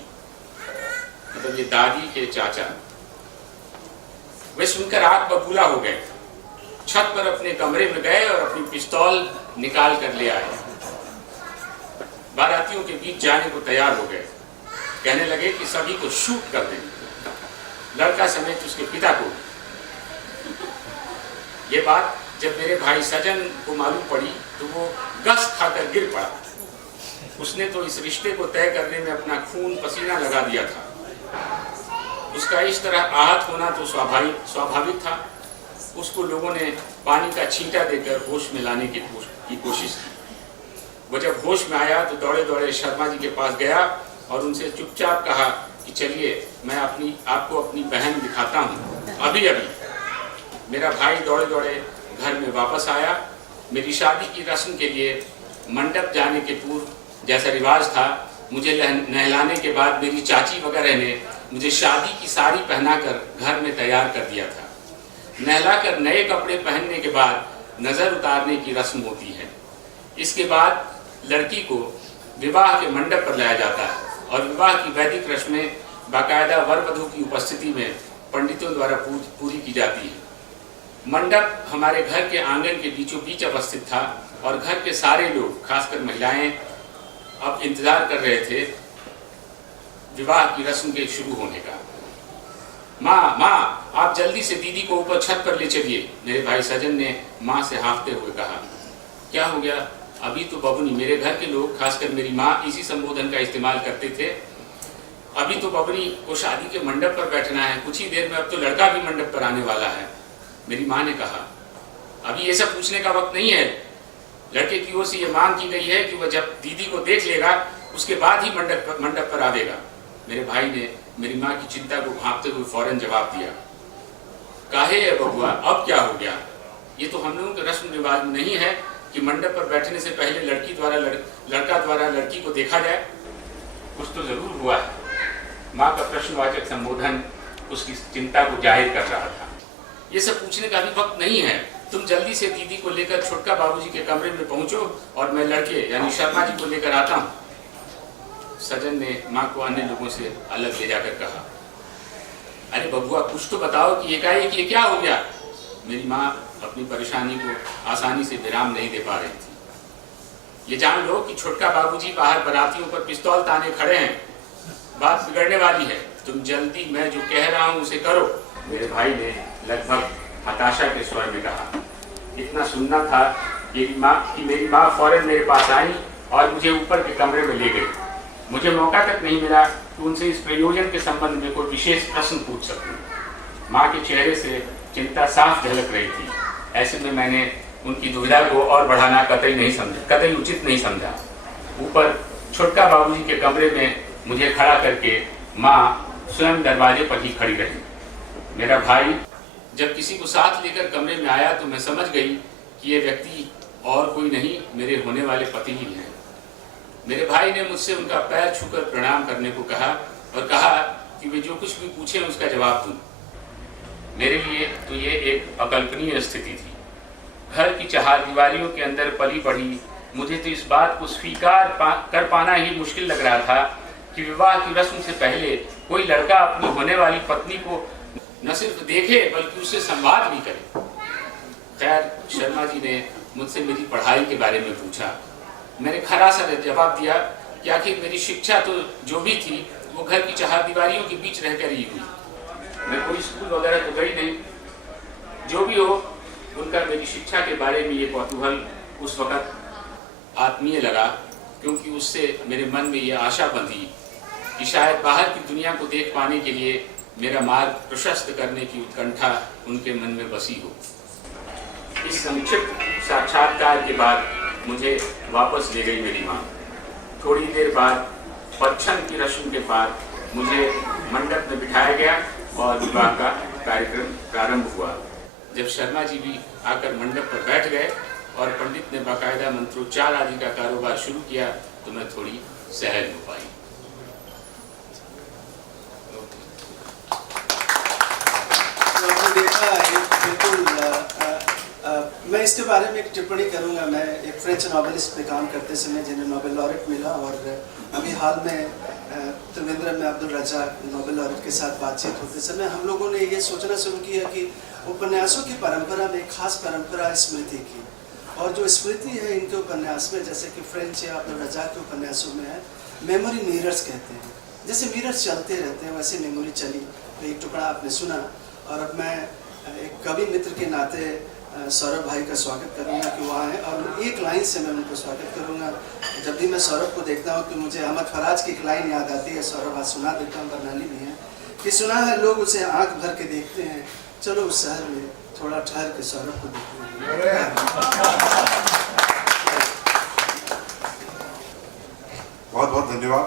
मतलब ये दादी के चाचा। वे सुनकर आग बबूला हो गए, छत पर अपने कमरे में गए और अपनी पिस्तौल निकाल कर ले आए। बारातियों के बीच जाने को तैयार हो गए, कहने लगे कि सभी को शूट कर दें, लड़का समेत उसके पिता को। ये बात जब मेरे भाई सजन को मालूम पड़ी तो वो गस खाकर गिर पड़ा। उसने तो इस रिश्ते को तय करने में अपना खून पसीना लगा दिया था। उसका इस तरह आहत होना तो स्वाभाविक था। उसको लोगों ने पानी का छींटा देकर होश में लाने की कोशिश की। वो जब होश में आया तो दौड़े दौड़े शर्मा जी के पास गया और उनसे चुपचाप कहा कि चलिए मैं आपको अपनी बहन दिखाता हूँ अभी अभी। मेरा भाई दौड़े दौड़े घर में वापस आया। मेरी शादी की रस्म के लिए मंडप जाने के पूर्व जैसा रिवाज था, मुझे नहलाने के बाद मेरी चाची वगैरह ने मुझे शादी की साड़ी पहनाकर घर में तैयार कर दिया था। नहलाकर नए कपड़े पहनने के बाद नज़र उतारने की रस्म होती है। इसके बाद लड़की को विवाह के मंडप पर लाया जाता है और विवाह की वैदिक रस्में बाकायदा वर वधू की उपस्थिति में पंडितों द्वारा पूरी की जाती है। मंडप हमारे घर के आंगन के बीचों बीच अवस्थित था और घर के सारे लोग, खासकर महिलाएं, अब इंतजार कर रहे थे विवाह की रस्म के शुरू होने का। माँ, आप जल्दी से दीदी को ऊपर छत पर ले चलिए, मेरे भाई सजन ने माँ से हाँफते हुए कहा। क्या हो गया? अभी तो बबुनी, मेरे घर के लोग, खासकर मेरी माँ, इसी संबोधन का इस्तेमाल करते थे। अभी तो बबुनी को शादी के मंडप पर बैठना है, कुछ ही देर में अब तो लड़का भी मंडप पर आने वाला है। मेरी माँ ने कहा, अभी ये सब पूछने का वक्त नहीं है। लड़के की ओर से ये मांग की गई है कि वह जब दीदी को देख लेगा उसके बाद ही मंडप पर आवेगा। मेरे भाई ने मेरी माँ की चिंता को भांपते हुए फौरन जवाब दिया, काहे है बबुआ, अब क्या हो गया? ये तो हम लोगों के रस्म रिवाज में नहीं है कि मंडप पर बैठने से पहले लड़का द्वारा लड़की को देखा जाए। कुछ तो जरूर हुआ है। माँ का प्रश्नवाचक संबोधन उसकी चिंता को जाहिर कर रहा था। ये सब पूछने का भी वक्त नहीं है, तुम जल्दी से दीदी को लेकर छोटका बाबूजी के कमरे में पहुंचो और मैं लड़के यानी शर्मा जी को लेकर आता हूँ। सजन ने माँ को अन्य लोगों से अलग ले जाकर कहा, अरे बबुआ कुछ तो बताओ कि एकाएक ये क्या हो गया? मेरी माँ अपनी परेशानी को आसानी से विराम नहीं दे पा रही थी। ये जान लो कि छोटका बाबूजी बाहर बारातियों पर पिस्तौल ताने खड़े हैं, बात बिगड़ने वाली है, तुम जल्दी मैं जो कह रहा हूँ उसे करो। मेरे भाई ने लगभग हताशा के स्वर में कहा। इतना सुनना था कि मेरी माँ फौरन मेरे पास आई और मुझे ऊपर के कमरे में ले गई। मुझे मौका तक नहीं मिला कि उनसे इस प्रयोजन के संबंध में कोई विशेष प्रश्न पूछ सकूं। माँ के चेहरे से चिंता साफ झलक रही थी। ऐसे में मैंने उनकी दुविधा को और बढ़ाना कतई उचित नहीं समझा। ऊपर छोटका बाबूजी के कमरे में मुझे खड़ा करके माँ स्वयं दरवाजे पर ही खड़ी रही। मेरा भाई जब किसी को साथ लेकर कमरे में आया तो मैं समझ गई कि ये व्यक्ति और कोई नहीं, मेरे होने वाले पति ही हैं। मेरे भाई ने मुझसे उनका पैर छूकर प्रणाम करने को कहा और कहा कि वे जो कुछ भी पूछें उसका जवाब दूं। मेरे लिए तो ये एक अकल्पनीय स्थिति थी। घर की चहारदीवारियों के अंदर पली बढ़ी मुझे तो इस बात को स्वीकार कर पाना ही मुश्किल लग रहा था कि विवाह की रस्म से पहले कोई लड़का अपनी होने वाली पत्नी को न सिर्फ देखे बल्कि उससे संवाद भी करे। खैर, शर्मा जी ने मुझसे मेरी पढ़ाई के बारे में पूछा। मैंने खरा सा जवाब दिया कि आखिर मेरी शिक्षा तो जो भी थी वो घर की चहारदीवारियों के बीच रहकर ही हुई। मैं कोई स्कूल वगैरह तो गई नहीं। जो भी हो, उनका मेरी शिक्षा के बारे में ये कौतूहल उस वक़्त आत्मीय लगा, क्योंकि उससे मेरे मन में ये आशा बंधी कि शायद बाहर की दुनिया को देख पाने के लिए मेरा मार्ग प्रशस्त करने की उत्कंठा उनके मन में बसी हो। इस संक्षिप्त साक्षात्कार के बाद मुझे वापस ले गई मेरी माँ। थोड़ी देर बाद पच्छन की रस्म के बाद मुझे मंडप में बिठाया गया और विवाह का कार्यक्रम प्रारंभ हुआ। जब शर्मा जी भी आकर मंडप पर बैठ गए और पंडित ने बाकायदा मंत्रोच्चार आदि का कारोबार शुरू किया तो मैं थोड़ी सहज हो पाई। तो आपने देखा बिल्कुल मैं इसके बारे में एक टिप्पणी करूंगा। मैं एक फ्रेंच नॉवेलिस्ट पे काम करते समय जिन्हें नोबेल लॉरेट मिला, और अभी हाल में त्रिवेंद्रम में अब्दुल रज़ाक नोबेल लॉरेट के साथ बातचीत होते समय हम लोगों ने ये सोचना शुरू किया कि उपन्यासों की परंपरा में एक खास परंपरा स्मृति की, और जो स्मृति है इनके उपन्यास में, जैसे कि फ्रेंच या अब्दुल रज़ाक के उपन्यासों में है, मेमोरी मिरर्स कहते हैं। जैसे मिरर्स चलते रहते हैं वैसे मेमोरी चली। तो एक टुकड़ा आपने सुना, और अब मैं एक कवि मित्र के नाते सौरभ भाई का स्वागत करूंगा कि वो आए, और एक लाइन से मैं उनको स्वागत करूंगा। जब भी मैं सौरभ को देखता हूँ तो मुझे अहमद फराज की एक लाइन याद आती है। सौरभ आज सुना देता हूँ, बरनाली भी है कि सुना है लोग उसे आंख भर के देखते हैं, चलो उस शहर में थोड़ा ठहर के सौरभ को देखते हैं। बहुत बहुत धन्यवाद।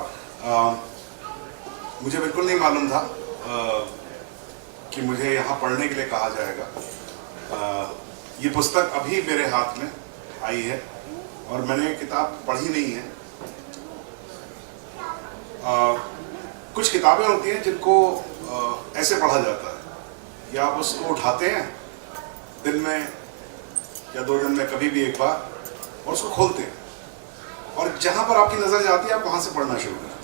मुझे बिल्कुल नहीं मालूम था कि मुझे यहाँ पढ़ने के लिए कहा जाएगा। ये पुस्तक अभी मेरे हाथ में आई है और मैंने किताब पढ़ी नहीं है। कुछ किताबें होती हैं जिनको ऐसे पढ़ा जाता है, या आप उसको उठाते हैं दिन में या 2 दिन में कभी भी एक बार, और उसको खोलते हैं, और जहाँ पर आपकी नज़र जाती है आप वहाँ से पढ़ना शुरू करते हैं।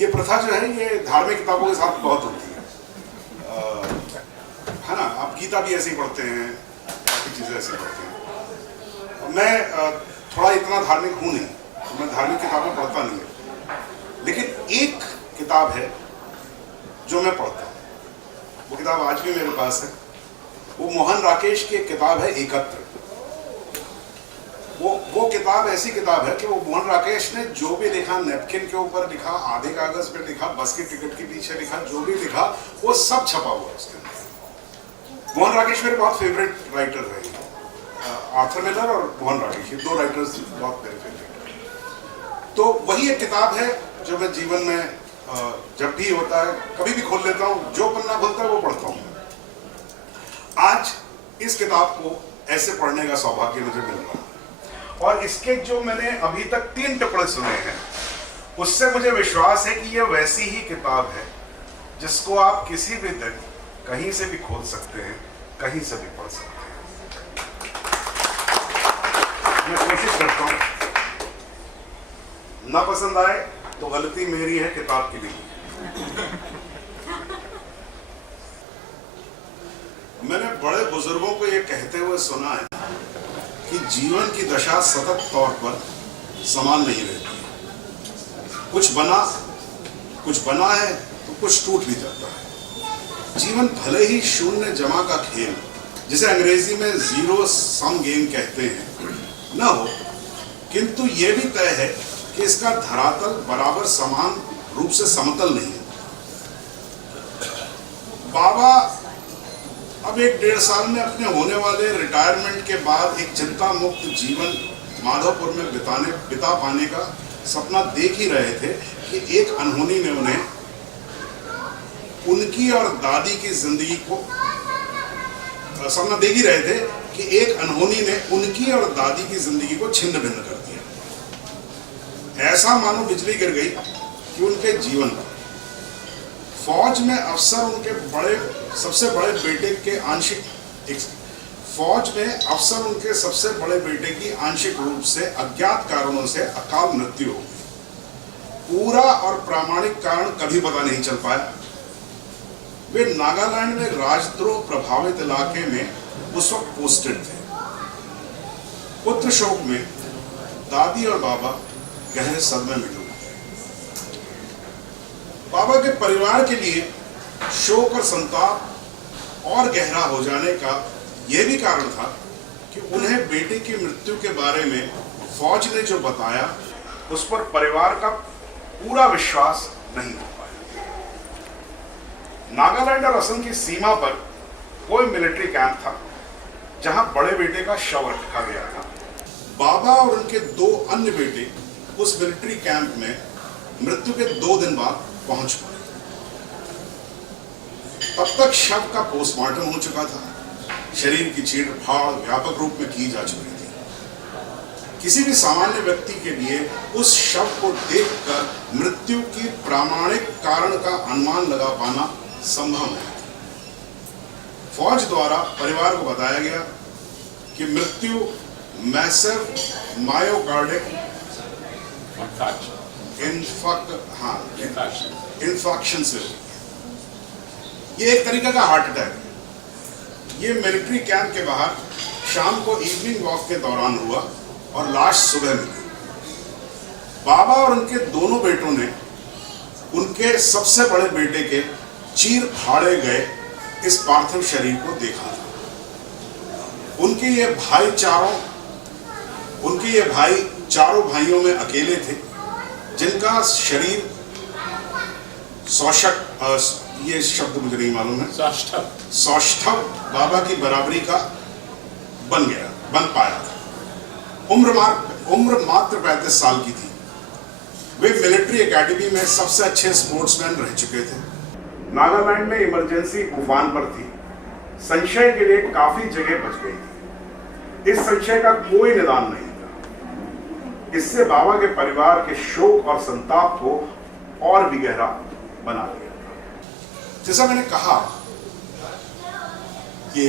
ये प्रथा जो है ये धार्मिक किताबों के साथ बहुत होती है ना। आप गीता भी ऐसे ही पढ़ते हैं, बाकी चीज़ें ऐसे पढ़ते हैं। और मैं थोड़ा इतना धार्मिक हूँ नहीं, तो मैं धार्मिक किताबें पढ़ता नहीं हूँ, लेकिन एक किताब है जो मैं पढ़ता हूँ। वो किताब आज भी मेरे पास है। वो मोहन राकेश की एक किताब है, एकत्र। वो किताब ऐसी किताब है कि वो मोहन राकेश ने जो भी लिखा, नैपकिन के ऊपर लिखा, आधे कागज पे लिखा, बस की टिकट के पीछे लिखा, जो भी लिखा वो सब छपा हुआ है उसके अंदर। मोहन राकेश मेरे बहुत फेवरेट राइटर रहे। आर्थर मिलर और मोहन राकेश, ये 2 राइटर्स बहुत मेरे फेवरेट। तो वही एक किताब है जो मैं जीवन में जब भी होता है कभी भी खोल लेता हूँ, जो पन्ना खुलता है वो पढ़ता हूँ। आज इस किताब को ऐसे पढ़ने का सौभाग्य मुझे मिल रहा है, और इसके जो मैंने अभी तक 3 टुकड़े सुने हैं उससे मुझे विश्वास है कि ये वैसी ही किताब है जिसको आप किसी भी दिन कहीं से भी खोल सकते हैं, कहीं से भी पढ़ सकते हैं। मैं कोशिश करता हूँ, ना पसंद आए तो गलती मेरी है, किताब की नहीं। मैंने बड़े बुजुर्गों को ये कहते हुए सुना है कि जीवन की दशा सतत तौर पर समान नहीं रहती। कुछ बना है तो कुछ टूट भी जाता है। जीवन भले ही शून्य जमा का खेल, जिसे अंग्रेजी में जीरो सम गेम कहते हैं, न हो, किंतु ये भी तय है कि इसका धरातल बराबर समान रूप से समतल नहीं है। बाबा अब 1-1.5 साल में अपने होने वाले रिटायरमेंट के बाद एक चिंता मुक्त जीवन माधवपुर में बिता पाने का सपना देख ही रहे थे कि एक अनहोनी ने उन्हें उनकी और दादी की जिंदगी को सपना देख ही रहे थे कि एक अनहोनी ने उनकी और दादी की जिंदगी को छिन्न भिन्न कर दिया। ऐसा मानो बिजली गिर गई कि उनके जीवन पर। फौज में अफसर उनके सबसे बड़े बेटे के सबसे बड़े बेटे की आंशिक रूप से अज्ञात कारणों से अकाल मृत्यु हो गई। पूरा और प्रामाणिक कारण कभी पता नहीं चल पाया। वे नागालैंड में राजद्रोह प्रभावित इलाके में उस वक्त पोस्टेड थे। पुत्र शोक में दादी और बाबा गहरे सदमे में डूब गए। बाबा के परिवार के लिए शोक और संताप और गहरा हो जाने का यह भी कारण था कि उन्हें बेटे की मृत्यु के बारे में फौज ने जो बताया उस पर परिवार का पूरा विश्वास नहीं हो पाया। नागालैंड और असम की सीमा पर कोई मिलिट्री कैंप था जहां बड़े बेटे का शव रखा गया था। बाबा और उनके 2 अन्य बेटे उस मिलिट्री कैंप में मृत्यु के 2 दिन बाद पहुंच पाए। तब तक शव का पोस्टमार्टम हो चुका था, शरीर की चीर-फाड़ व्यापक रूप में की जा चुकी थी। किसी भी सामान्य व्यक्ति के लिए उस शव को देखकर मृत्यु की प्रामाणिक कारण का अनुमान लगा पाना संभव नहीं। फौज द्वारा परिवार को बताया गया कि मृत्यु मैसिव मायोकार्डिक इन्फेक्शन से हुई। ये एक तरीका का हार्ट अटैक है। ये मिलिट्री कैंप के बाहर शाम को इवनिंग वॉक के दौरान हुआ और लाश सुबह मिली। बाबा और उनके दोनों बेटों ने उनके सबसे बड़े बेटे के चीर फाड़े गए इस पार्थिव शरीर को देखा था। उनके ये भाई चारों भाइयों में अकेले थे जिनका शरीर ये शब्द मुझे नहीं मालूम है, सौष्ठव बाबा की बराबरी का बन पाया था। उम्र मात्र 35 साल की थी। वे मिलिट्री एकेडमी में सबसे अच्छे स्पोर्ट्समैन रह चुके थे। नागालैंड में इमरजेंसी उफान पर थी। संशय के लिए काफी जगह बच गई थी। इस संशय का कोई निदान नहीं था। इससे बाबा के परिवार के शोक और संताप को और भी गहरा बना दिया। जैसा मैंने कहा कि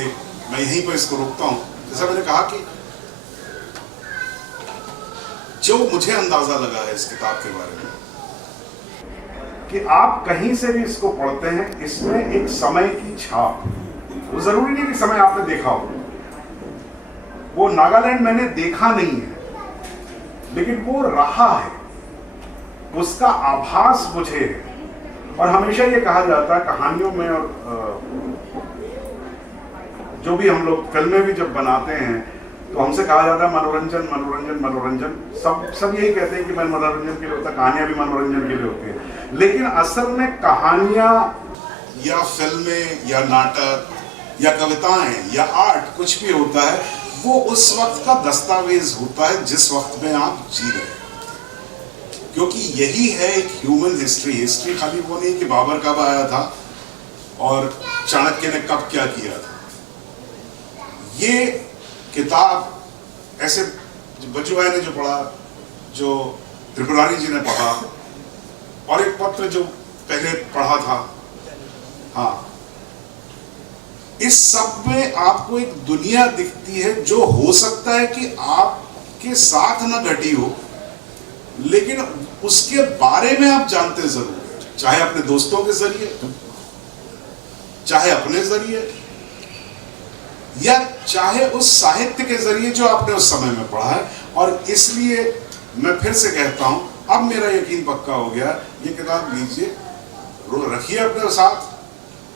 मैं यहीं पर इसको रोकता हूं, जैसा मैंने कहा कि जो मुझे अंदाजा लगा है इस किताब के बारे में कि आप कहीं से भी इसको पढ़ते हैं, इसमें एक समय की छाप, वो जरूरी नहीं कि समय आपने देखा हो, वो नागालैंड मैंने देखा नहीं है लेकिन वो रहा है, उसका आभास मुझे है। और हमेशा ये कहा जाता है कहानियों में और जो भी हम लोग फिल्में भी जब बनाते हैं तो हमसे कहा जाता है मनोरंजन मनोरंजन मनोरंजन। सब यही कहते हैं कि मैं मनोरंजन के लिए होता है, कहानियां भी मनोरंजन के लिए होती है, लेकिन असल में कहानियां या फिल्में या नाटक या कविताएं या आर्ट कुछ भी होता है वो उस वक्त का दस्तावेज होता है जिस वक्त में आप जी रहे हैं। क्योंकि यही है एक ह्यूमन हिस्ट्री। हिस्ट्री खाली वो नहीं कि बाबर कब आया था और चाणक्य ने कब क्या किया था। ये किताब ऐसे बच्चू भाई ने जो पढ़ा, जो त्रिपुरारी जी ने पढ़ा और एक पत्र जो पहले पढ़ा था, हाँ, इस सब में आपको एक दुनिया दिखती है जो हो सकता है कि आपके साथ ना घटी हो लेकिन उसके बारे में आप जानते जरूर हैं, चाहे अपने दोस्तों के जरिए, चाहे अपने जरिए, या चाहे उस साहित्य के जरिए जो आपने उस समय में पढ़ा है। और इसलिए मैं फिर से कहता हूं, अब मेरा यकीन पक्का हो गया, ये किताब लीजिए, रखिए अपने साथ,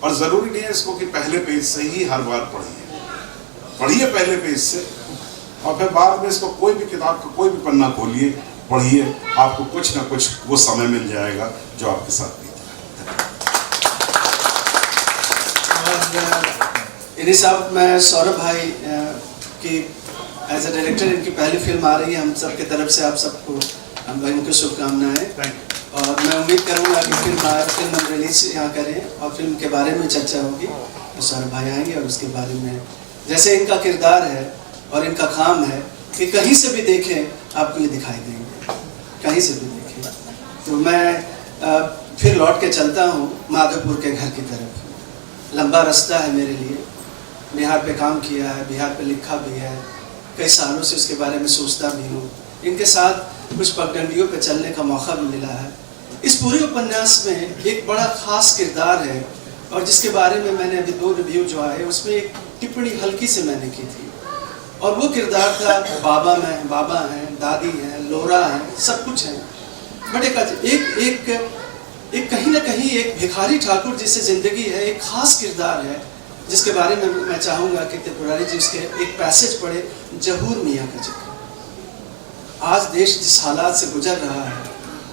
और जरूरी नहीं है इसको कि पहले पेज से ही हर बार पढ़िए पहले पेज से, और फिर बाद में इसको कोई भी किताब का कोई भी पन्ना खोलिए, पढ़िए, आपको कुछ ना कुछ वो समय मिल जाएगा जो आपके साथ बीता है। इन्हीं साहब, मैं सौरभ भाई की एज ए डायरेक्टर इनकी पहली फिल्म आ रही है, हम सब की तरफ से आप सबको हम भाइयों की शुभकामनाएं। और मैं उम्मीद करूंगा कि फिल्म हम रिलीज यहाँ करें और फिल्म के बारे में चर्चा होगी, तो सौरभ भाई आएंगे और उसके बारे में जैसे इनका किरदार है और इनका काम है कि कहीं से भी देखें आपको ये दिखाई देंगे, कहीं से भी देखें। तो मैं फिर लौट के चलता हूँ माधोपुर के घर की तरफ। लंबा रास्ता है मेरे लिए, बिहार पे काम किया है, बिहार पे लिखा भी है, कई सालों से उसके बारे में सोचता भी हूँ। इनके साथ कुछ पगडंडियों पे चलने का मौका भी मिला है। इस पूरे उपन्यास में एक बड़ा खास किरदार है और जिसके बारे में मैंने अभी 2 रिव्यू जो आए उसमें एक टिप्पणी हल्की से मैंने की थी, और वो किरदार था बाबा हैं, दादी हैं, लोरा हैं, सब कुछ है। बट एक कहीं ना कहीं एक भिखारी ठाकुर जैसे जिंदगी है, एक खास किरदार है जिसके बारे में मैं चाहूँगा कि त्रिपुरारी जी उसके एक पैसेज पढ़े, जहूर मियाँ का जिक्र। आज देश जिस हालात से गुजर रहा है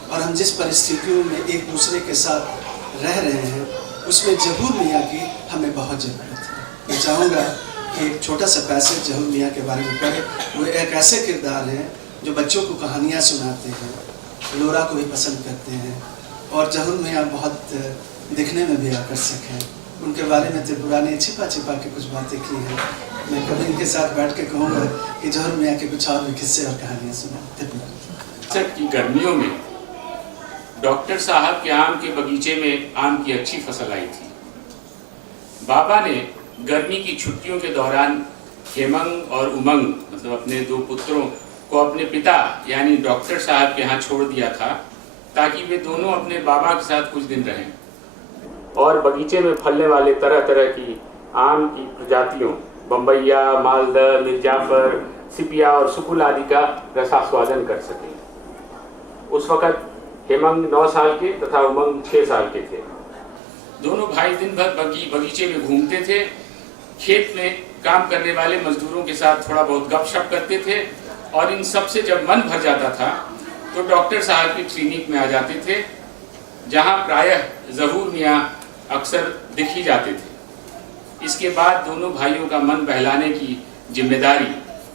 और हम जिस परिस्थितियों में एक दूसरे के साथ रह रहे हैं, उसमें जहूर मियाँ की हमें बहुत ज़रूरत है। मैं चाहूँगा कि एक छोटा सा पैसेज जहूर मियाँ के बारे में पढ़े। वो एक ऐसे किरदार हैं जो बच्चों को कहानियाँ सुनाते हैं, लोरा को भी पसंद करते हैं, और जहूर मियाँ बहुत दिखने में भी आकर्षक हैं। उनके बारे में त्रिपुरा ने छिपा छिपा के कुछ बातें की हैं। मैं कभी इनके साथ बैठ के कहूँगा कि जहूर मियाँ के कुछ और भी किस्से और कहानियाँ सुना। त्रिपुरा की गर्मियों में डॉक्टर साहब के आम के बगीचे में आम की अच्छी फसल आई थी। बाबा ने गर्मी की छुट्टियों के दौरान हेमंग और उमंग मतलब अपने 2 पुत्रों को अपने पिता यानी डॉक्टर साहब के यहाँ छोड़ दिया था, ताकि वे दोनों अपने बाबा के साथ कुछ दिन रहें और बगीचे में फलने वाले तरह तरह की आम की प्रजातियों बम्बैया, मालदा, मिर्जाफर, सिपिया और सुकुल आदि का रसास्वादन कर सकें। उस वक़्त हेमंग 9 साल के तथा उमंग 6 साल के थे। दोनों भाई दिन भर बगीचे में घूमते थे, खेत में काम करने वाले मजदूरों के साथ थोड़ा बहुत गपशप करते थे, और इन सब से जब मन भर जाता था तो डॉक्टर साहब की क्लिनिक में आ जाते थे, जहां प्रायः ज़हूर मियाँ अक्सर दिख ही जाते थे। इसके बाद दोनों भाइयों का मन बहलाने की जिम्मेदारी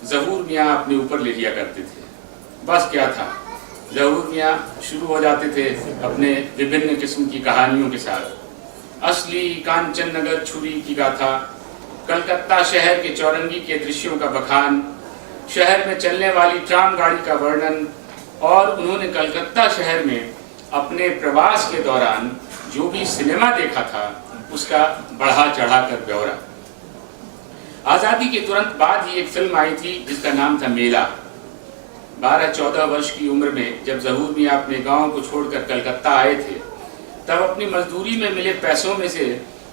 ज़हूर मियाँ अपने ऊपर ले लिया करते थे। बस क्या था, ज़हूर मियाँ शुरू हो जाते थे अपने विभिन्न किस्म की कहानियों के साथ। असली कांचन नगर छुरी की गाथा, कलकत्ता शहर के चौरंगी के दृश्यों का बखान, शहर में चलने वाली ट्राम गाड़ी का वर्णन, और उन्होंने कलकत्ता शहर में अपने प्रवास के दौरान जो भी सिनेमा देखा था उसका बढ़ा चढ़ा कर ब्यौरा। आज़ादी के तुरंत बाद ही एक फिल्म आई थी जिसका नाम था मेला। 12-14 वर्ष की उम्र में जब ज़हूर मियाँ अपने गांव को छोड़कर कलकत्ता आए थे, तब अपनी मजदूरी में मिले पैसों में से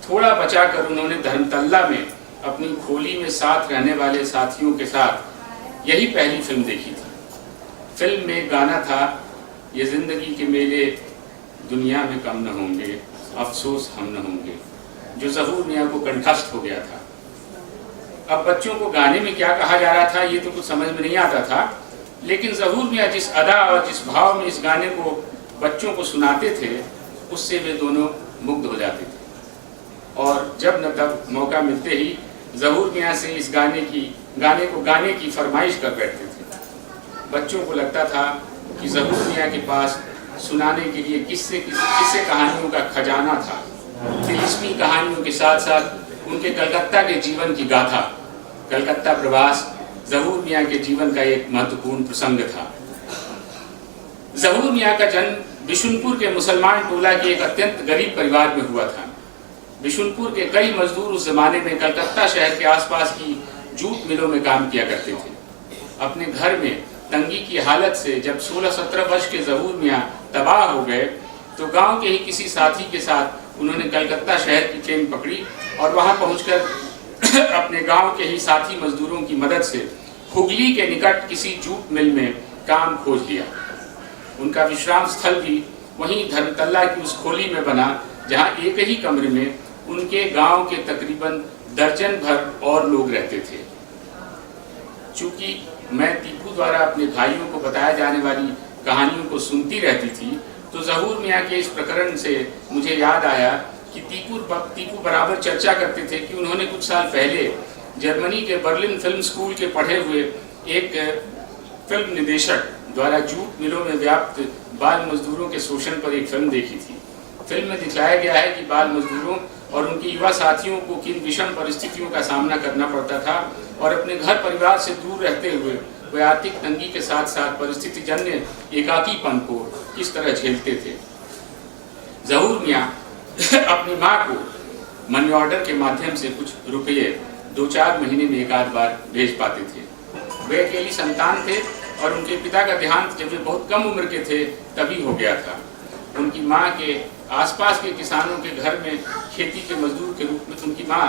थोड़ा बचाकर उन्होंने धर्मतल्ला में अपनी खोली में साथ रहने वाले साथियों के साथ यही पहली फिल्म देखी थी। फिल्म में गाना था, ये जिंदगी के मेले दुनिया में कम न होंगे, अफसोस हम न होंगे, जो ज़हूर मियाँ को कंठस्थ हो गया था। अब बच्चों को गाने में क्या कहा जा रहा था ये तो कुछ समझ में नहीं आता था, लेकिन ज़हूर मियाँ जिस अदा और जिस भाव में इस गाने को बच्चों को सुनाते थे उससे वे दोनों मुग्ध हो जाते थे, और जब न तब मौका मिलते ही ज़हूर मियाँ से इस गाने को गाने की फरमाइश कर बैठते थे। बच्चों को लगता था कि ज़हूर मियाँ के पास सुनाने के लिए किस्से कहानियों का खजाना था। तिलिस्मी कहानियों के साथ साथ उनके कलकत्ता के जीवन की गाथा, कलकत्ता प्रवास ज़हूर मियाँ के जीवन का एक महत्वपूर्ण प्रसंग था। ज़हूर मियाँ का जन्म बिशुनपुर के मुसलमान टोला के एक अत्यंत गरीब परिवार में हुआ था। बिशुनपुर के कई मजदूर उस जमाने में कलकत्ता शहर के आसपास की जूट मिलों में काम किया करते थे। अपने घर में तंगी की हालत से जब 16-17 वर्ष के ज़हूर मियाँ तबाह हो गए तो गांव के ही किसी साथी के साथ उन्होंने कलकत्ता शहर की ट्रेन पकड़ी और वहां पहुंचकर अपने गांव के ही साथी मजदूरों की मदद से हुगली के निकट किसी जूट मिल में काम खोज लिया। उनका विश्राम स्थल भी वहीं धर्मतल्ला की उस खोली में बना जहां एक ही कमरे में उनके गांव के तकरीबन दर्जन भर और लोग रहते थे। चूंकि मैं टीपू द्वारा अपने भाइयों को बताया जाने वाली कहानियों को सुनती रहती थी, तो ज़हूर मियाँ के इस प्रकरण से मुझे याद आया कि टीपू बराबर चर्चा करते थे कि उन्होंने कुछ साल पहले जर्मनी के बर्लिन फिल्म स्कूल के पढ़े हुए एक फिल्म निदेशक द्वारा जूट मिलों में व्याप्त बाल मजदूरों के शोषण पर एक फिल्म देखी थी। फिल्म में दिखाया गया है कि बाल मजदूरों और उनके युवा साथियों को किन विषम परिस्थितियों का सामना करना पड़ता था और अपने घर परिवार से दूर रहते हुए वे आर्थिक तंगी के साथ साथ परिस्थिति जन्य एकाकीपन को किस तरह झेलते थे। ज़हूर मियाँ अपनी माँ को मनी ऑर्डर के माध्यम से कुछ रुपये 2-4 महीने में एक आध बार भेज पाते थे। वे अकेली संतान थे और उनके पिता का देहांत जब वे बहुत कम उम्र के थे तभी हो गया था। उनकी माँ के आसपास के किसानों के घर में खेती के मजदूर के रूप में उनकी माँ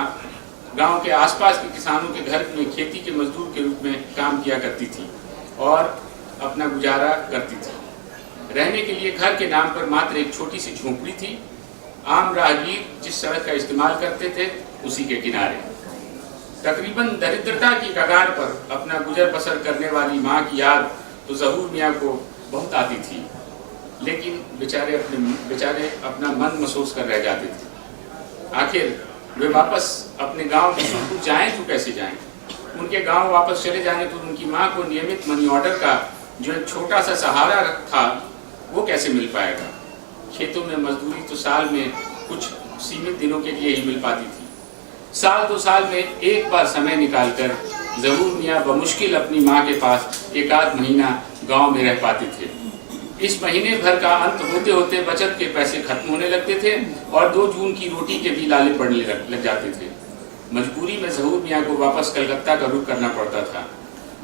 गांव के आसपास के किसानों के घर में खेती के मजदूर के रूप में काम किया करती थी और अपना गुजारा करती थी। रहने के लिए घर के नाम पर मात्र एक छोटी सी झोंपड़ी थी। आम राहगीर जिस सड़क का इस्तेमाल करते थे उसी के किनारे तकरीबन दरिद्रता की कगार पर अपना गुजर बसर करने वाली माँ की याद तो ज़हूर मियाँ को बहुत आती थी, लेकिन बेचारे अपना मन महसूस कर रह जाते थे। आखिर वे वापस अपने गांव बिशुनपुर जाएं तो कैसे जाएं? उनके गांव वापस चले जाने पर उनकी मां को नियमित मनी ऑर्डर का जो एक छोटा सा सहारा था वो कैसे मिल पाएगा? खेतों में मजदूरी तो साल में कुछ सीमित दिनों के लिए ही मिल पाती थी। साल 2 साल में एक बार समय निकालकर ज़हूर मियाँ बमुश्किल अपनी माँ के पास एक आध महीना गांव में रह पाते थे। इस महीने भर का अंत होते होते बचत के पैसे खत्म होने लगते थे और 2 जून की रोटी के भी लाले पड़ने लग जाते थे। मजबूरी में ज़हूर मियाँ को वापस कलकत्ता का रुख करना पड़ता था।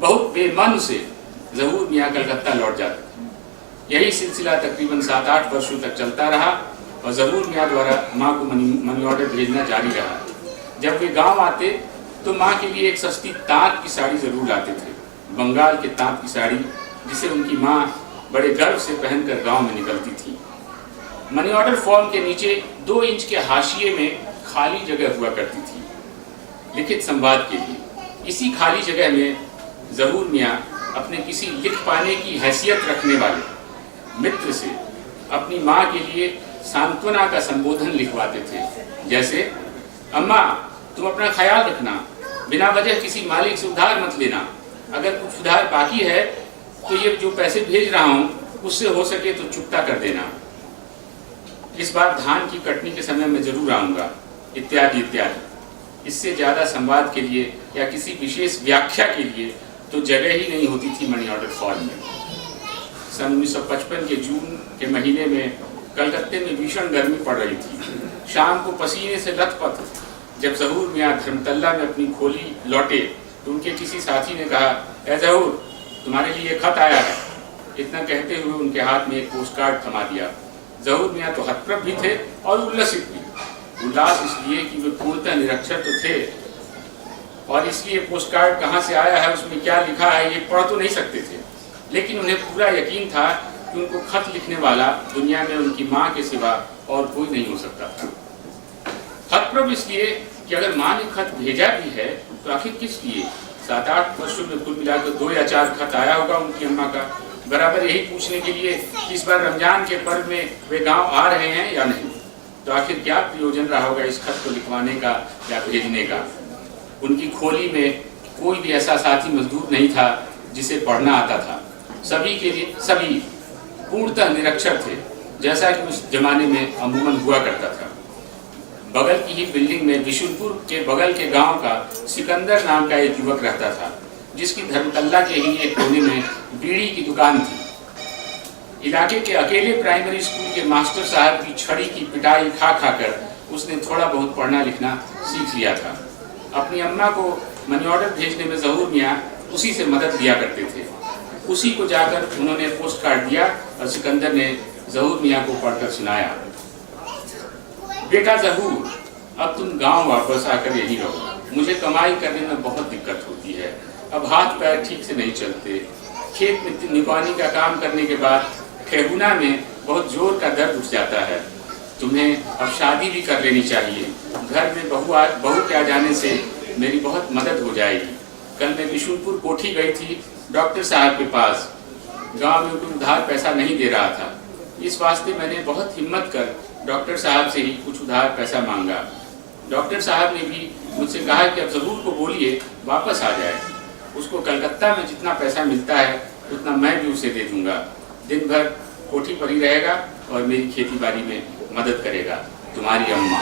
बहुत बेमन से ज़हूर मियाँ कलकत्ता लौट जाते थे। यही सिलसिला तकरीबन 7-8 वर्षों तक चलता रहा और ज़हूर मियाँ द्वारा माँ को मनी ऑर्डर भेजना जारी रहा। जब वे गांव आते तो माँ के लिए एक सस्ती ताँत की साड़ी जरूर लाते थे, बंगाल के ताँत की साड़ी, जिसे उनकी माँ बड़े गर्व से पहनकर गांव में निकलती थी। मनी ऑर्डर फॉर्म के नीचे 2 इंच के हाशिए में खाली जगह हुआ करती थी लिखित संवाद के लिए। इसी खाली जगह में ज़हूर मियाँ अपने किसी लिख पाने की हैसियत रखने वाले मित्र से अपनी माँ के लिए सांत्वना का संबोधन लिखवाते थे, जैसे अम्मा तुम अपना ख्याल रखना, बिना वजह किसी मालिक से उधार मत लेना, अगर कुछ उधार बाकी है तो ये जो पैसे भेज रहा हूँ उससे हो सके तो चुकता कर देना, इस बार धान की कटनी के समय में जरूर आऊँगा, इत्यादि इत्यादि। इससे ज़्यादा संवाद के लिए या किसी विशेष व्याख्या के लिए तो जगह ही नहीं होती थी मनी ऑर्डर फॉर्म में। सन 1955 के जून के महीने में कलकत्ते में भीषण गर्मी पड़ रही थी। शाम को पसीने से लथपथ जब ज़हूर मियाँ धर्मतल्ला में अपनी खोली लौटे तो उनके किसी साथी ने कहा, ए ज़हूर, तुम्हारे लिए खत आया है। इतना कहते हुए उनके हाथ में एक पोस्ट कार्ड थमा दिया। ज़हूर मियाँ तो हतप्रभ भी थे और उल्लसित भी। उल्लास इसलिए कि वे पूर्णतः निरक्षर तो थे और इसलिए पोस्ट कार्ड कहाँ से आया है, उसमें क्या लिखा है, ये पढ़ तो नहीं सकते थे, लेकिन उन्हें पूरा यकीन था कि उनको खत लिखने वाला दुनिया में उनकी माँ के सिवा और कोई नहीं हो सकता था। हतप्रभ इसलिए कि अगर माँ ने खत भेजा भी है तो आखिर किस लिए? 7-8 वर्षों में कुल मिलाकर 2 या 4 खत आया होगा उनकी अम्मा का, बराबर यही पूछने के लिए कि इस बार रमजान के पर्व में वे गांव आ रहे हैं या नहीं। तो आखिर क्या प्रयोजन रहा होगा इस खत को लिखवाने का या भेजने का? उनकी खोली में कोई भी ऐसा साथी मजदूर नहीं था जिसे पढ़ना आता था। सभी पूर्णतः निरक्षर थे, जैसा कि उस जमाने में अमूमन हुआ करता था। बगल की ही बिल्डिंग में बिशुनपुर के बगल के गांव का सिकंदर नाम का एक युवक रहता था, जिसकी धर्मतल्ला के ही एक कोने में बीड़ी की दुकान थी। इलाके के अकेले प्राइमरी स्कूल के मास्टर साहब की छड़ी की पिटाई खा खाकर उसने थोड़ा बहुत पढ़ना लिखना सीख लिया था। अपनी अम्मा को मनी ऑर्डर भेजने में ज़हूर मियाँ उसी से मदद लिया करते थे। उसी को जाकर उन्होंने पोस्ट कार्ड दिया और सिकंदर ने ज़हूर मियाँ को पढ़कर सुनाया, बेटा ज़हूर, अब तुम गांव वापस आकर यहीं रहो। मुझे कमाई करने में बहुत दिक्कत होती है, अब हाथ पैर ठीक से नहीं चलते। खेत में निगरानी का काम करने के बाद ठेहुना में बहुत जोर का दर्द उठ जाता है। तुम्हें अब शादी भी कर लेनी चाहिए। घर में बहू के आ जाने से मेरी बहुत मदद हो जाएगी। कल मैं बिशुनपुर कोठी गई थी डॉक्टर साहब के पास। गांव में कोई उधार पैसा नहीं दे रहा था, इस वास्ते मैंने बहुत हिम्मत कर डॉक्टर साहब से ही कुछ उधार पैसा मांगा। डॉक्टर साहब ने भी मुझसे कहा कि अब ज़रूर को बोलिए वापस आ जाए। उसको कलकत्ता में जितना पैसा मिलता है उतना मैं भी उसे दे दूंगा। दिन भर कोठी पर ही रहेगा और मेरी खेती बाड़ी में मदद करेगा। तुम्हारी अम्मा।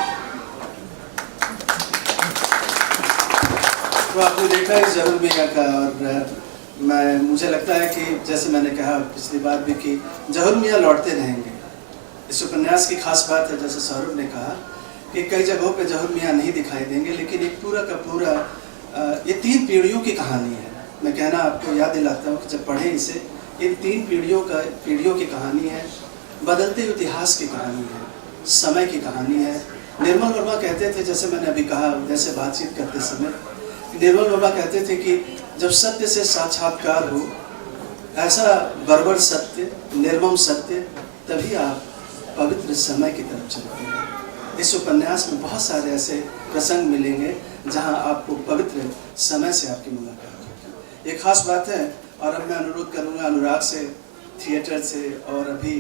तो आपने देखा है ज़हूर मियाँ का, और मुझे लगता है कि जैसे मैंने कहा पिछली बार भी कि ज़हूर मियाँ लौटते रहेंगे। इस उपन्यास की खास बात है, जैसे सौरभ ने कहा, कि कई जगहों पे ज़हूर मियाँ नहीं दिखाई देंगे, लेकिन एक पूरा का पूरा ये 3 पीढ़ियों की कहानी है। मैं कहना आपको याद दिलाता हूँ कि जब पढ़ें इसे, इन 3 पीढ़ियों की कहानी है, बदलते इतिहास की कहानी है, समय की कहानी है। निर्मल वर्मा कहते थे, जैसे मैंने अभी कहा, जैसे बातचीत करते समय निर्मल वर्मा कहते थे कि जब सत्य से साक्षात्कार हो, ऐसा बर्बर सत्य, निर्मम सत्य, तभी आप पवित्र समय की तरफ चलते हैं। इस उपन्यास में बहुत सारे ऐसे प्रसंग मिलेंगे जहां आपको पवित्र समय से आपकी मुलाकात होगी। ये खास बात है। और अब मैं अनुरोध करूंगा अनुराग से, थिएटर से, और अभी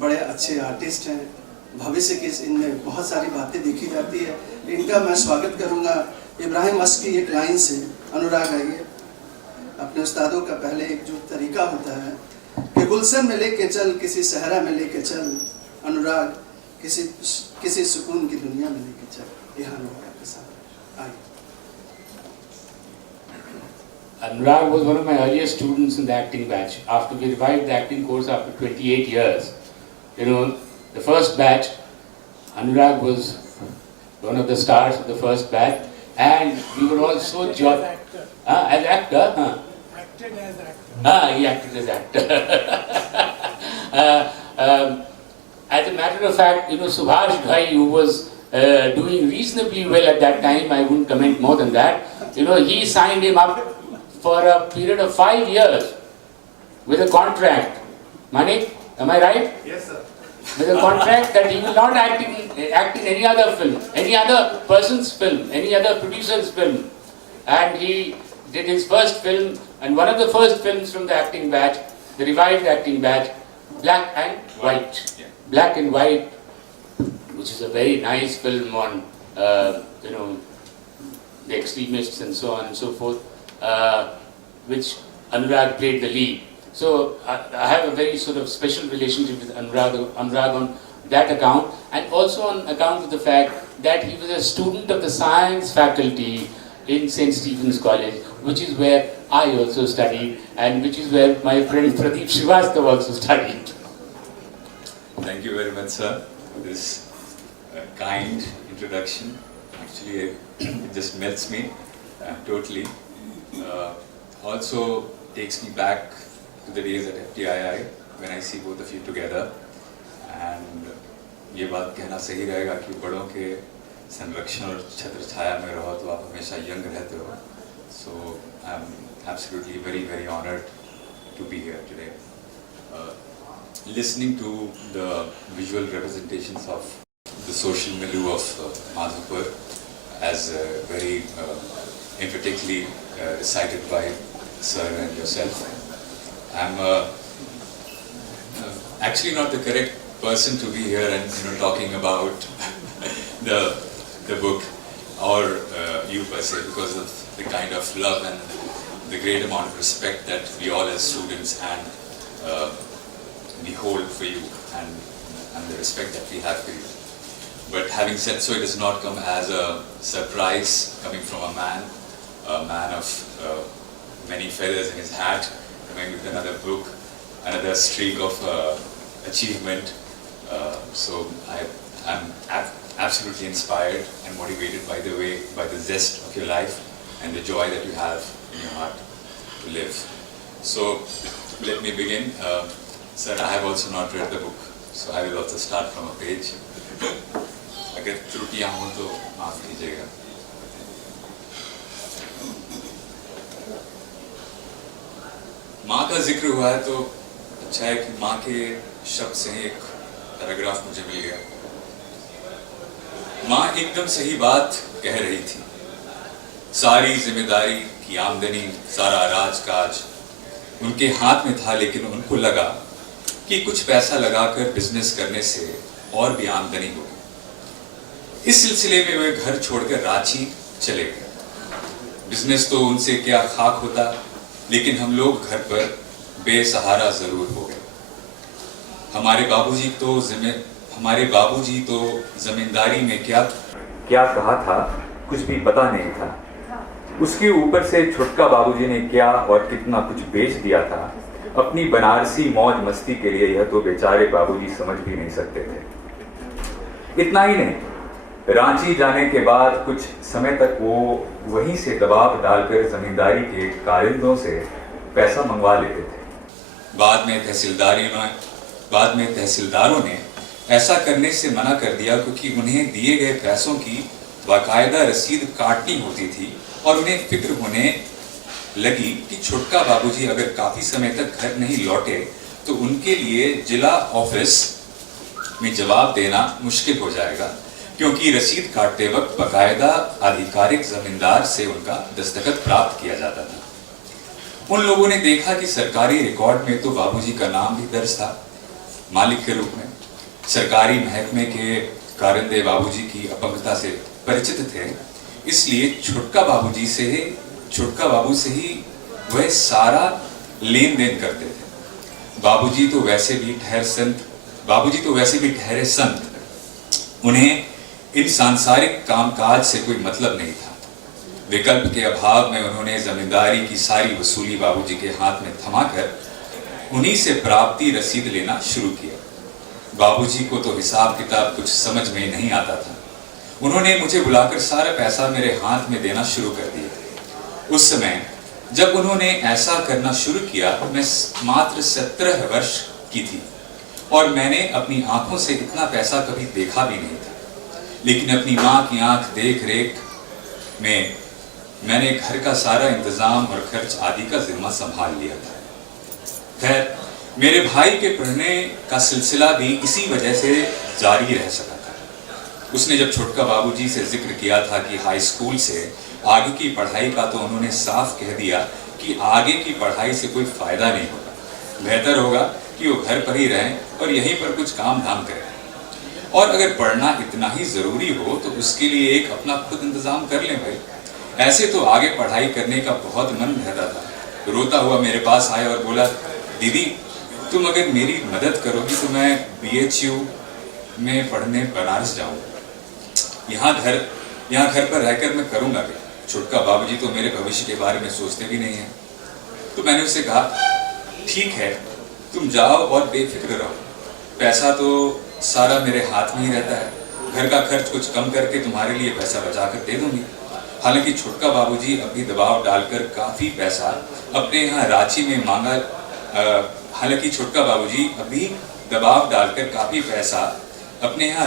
बड़े अच्छे आर्टिस्ट हैं भविष्य की इनमें बहुत सारी बातें देखी जाती है। इनका मैं स्वागत करूंगा इब्राहिम अस की एक लाइन से। अनुराग आइए, अपने उस्तादों का पहले एक जो तरीका होता है कि गुलशन में लेके चल, किसी सहरा में लेके चल, अनुराग किसी सुकून की दुनिया में लेके चल। यहाँ अनुराग के साथ आइए। Anurag was one of my earliest students in the acting batch. After we revived the acting course after 28 years, the first batch, Anurag was one of the stars of the first batch, and we were all so joyful. As actor? Acted as actor. He acted as actor. As a matter of fact, Subhash Ghai, who was doing reasonably well at that time, I wouldn't comment more than that, he signed him up for a period of 5 years with a contract. Manik, am I right? Yes, sir. With a contract that he will not act in any other film, any other person's film, any other producer's film. And he did his first film, and one of the first films from the acting batch, the revived acting batch, Black and White. Yeah. Black and White, which is a very nice film on, the extremists and so on and so forth, which Anurag played the lead. So I have a very sort of special relationship with Anurag on that account, and also on account of the fact that he was a student of the science faculty in St. Stephen's College, which is where I also studied, and which is where my friend Pradeep Srivastava also studied. Thank you very much, sir, for this kind introduction. Actually, it just melts me totally. Also takes me back to the days at FTII when I see both of you together. And ये बात कहना सही रहेगा कि बड़ों के संरक्षण और छत्र छाया में रहो तो आप हमेशा यंग रहते हो. So I'm absolutely very honored to be here today. Listening to the visual representations of the social milieu of Madhapur as very emphatically recited by sir and yourself. I'm actually not the correct person to be here and talking about the book or you per se, because of the kind of love and the great amount of respect that we all as students and we hold for you and the respect that we have for you. But having said so, it does not come as a surprise coming from a man of many feathers in his hat, coming with another book, another streak of achievement. So I'm absolutely inspired and motivated by the zest of your life and the joy that you have in your heart to live. So let me begin. Sir, I have also not read the book, so I will also start from a page. अगर त्रुटियां हों तो माफ कीजिएगा. माँ का जिक्र हुआ है तो अच्छा है कि माँ के शब्द से एक पैराग्राफ मुझे मिल गया. माँ एकदम सही बात कह रही थी. सारी जिम्मेदारी की आमदनी, सारा राजकाज उनके हाथ में था, लेकिन उनको लगा कि कुछ पैसा लगाकर बिजनेस करने से और भी आमदनी होगी. इस सिलसिले में वे घर छोड़कर रांची चले गए. बिजनेस तो उनसे क्या खाक होता, लेकिन हम लोग घर पर बेसहारा जरूर हो गए. हमारे बाबूजी तो जमींदारी में क्या कहा था कुछ भी पता नहीं था. उसके ऊपर से छुटका बाबूजी ने क्या और कितना कुछ बेच दिया था अपनी बनारसी मौज मस्ती के लिए, यह तो बेचारे बाबूजी समझ भी नहीं सकते थे. इतना ही नहीं, रांची जाने के बाद कुछ समय तक वो वहीं से दबाव डालकर जमींदारी के कारिंदों से पैसा मंगवा लेते थे. बाद में तहसीलदारों ने ऐसा करने से मना कर दिया, क्योंकि उन्हें दिए गए पैसों की बाकायदा रसीद काटनी होती थी और उन्हें फिक्र होने लगी कि छुटका बाबूजी अगर काफी समय तक घर नहीं लौटे तो उनके लिए जिला ऑफिस में जवाब देना मुश्किल हो जाएगा, क्योंकि रसीद काटते वक्त बाकायदा आधिकारिक जमींदार से उनका दस्तखत प्राप्त किया जाता था. उन लोगों ने देखा कि सरकारी रिकॉर्ड में तो बाबूजी का नाम भी दर्ज था मालिक के रूप में. सरकारी महकमे के कारिंदे बाबूजी की अपंगता से परिचित थे, इसलिए छुटका बाबू से ही वह सारा लेन देन करते थे। बाबूजी तो वैसे भी ठहरे संत, उन्हें इन सांसारिक कामकाज से कोई मतलब नहीं था। विकल्प के अभाव में उन्होंने जमींदारी की सारी वसूली बाबूजी के हाथ में थमाकर उन्हीं से प्राप्ति रसीद लेना शुरू किया। बाबूजी को तो हिसाब किताब कुछ समझ में नहीं आता था। उन्होंने मुझे बुलाकर सारा पैसा मेरे हाथ में देना शुरू कर दिया। उस समय जब उन्होंने ऐसा करना शुरू किया, मैं मात्र 17 वर्ष की थी और मैंने अपनी आंखों से इतना पैसा कभी देखा भी नहीं था। लेकिन अपनी माँ की आंख देख रेख में मैंने घर का सारा इंतजाम और खर्च आदि का जिम्मा संभाल लिया था। खैर, मेरे भाई के पढ़ने का सिलसिला भी इसी वजह से जारी रह सका था। उसने जब छुटका बाबूजी से जिक्र किया था कि हाई स्कूल से आगे की पढ़ाई का, तो उन्होंने साफ कह दिया कि आगे की पढ़ाई से कोई फायदा नहीं होगा, बेहतर होगा कि वो घर पर ही रहें और यहीं पर कुछ काम धाम करें। और अगर पढ़ना इतना ही जरूरी हो तो उसके लिए एक अपना खुद इंतजाम कर लें भाई। ऐसे तो आगे पढ़ाई करने का बहुत मन रहता था। रोता हुआ मेरे पास आया और बोला, दीदी तुम अगर मेरी मदद करोगी तो मैं BHU में पढ़ने बनारस जाऊंगा। यहाँ घर पर रहकर मैं करूंगा भी। छुटका बाबूजी तो मेरे भविष्य के बारे में सोचते भी नहीं है। तो मैंने उससे कहा, ठीक है तुम जाओ और बेफिक्र रहो, पैसा तो सारा मेरे हाथ में ही रहता है, घर का खर्च कुछ कम करके तुम्हारे लिए पैसा बचा कर दे दूंगी। हालांकि छुटका बाबूजी अभी दबाव डालकर काफ़ी पैसा अपने यहाँ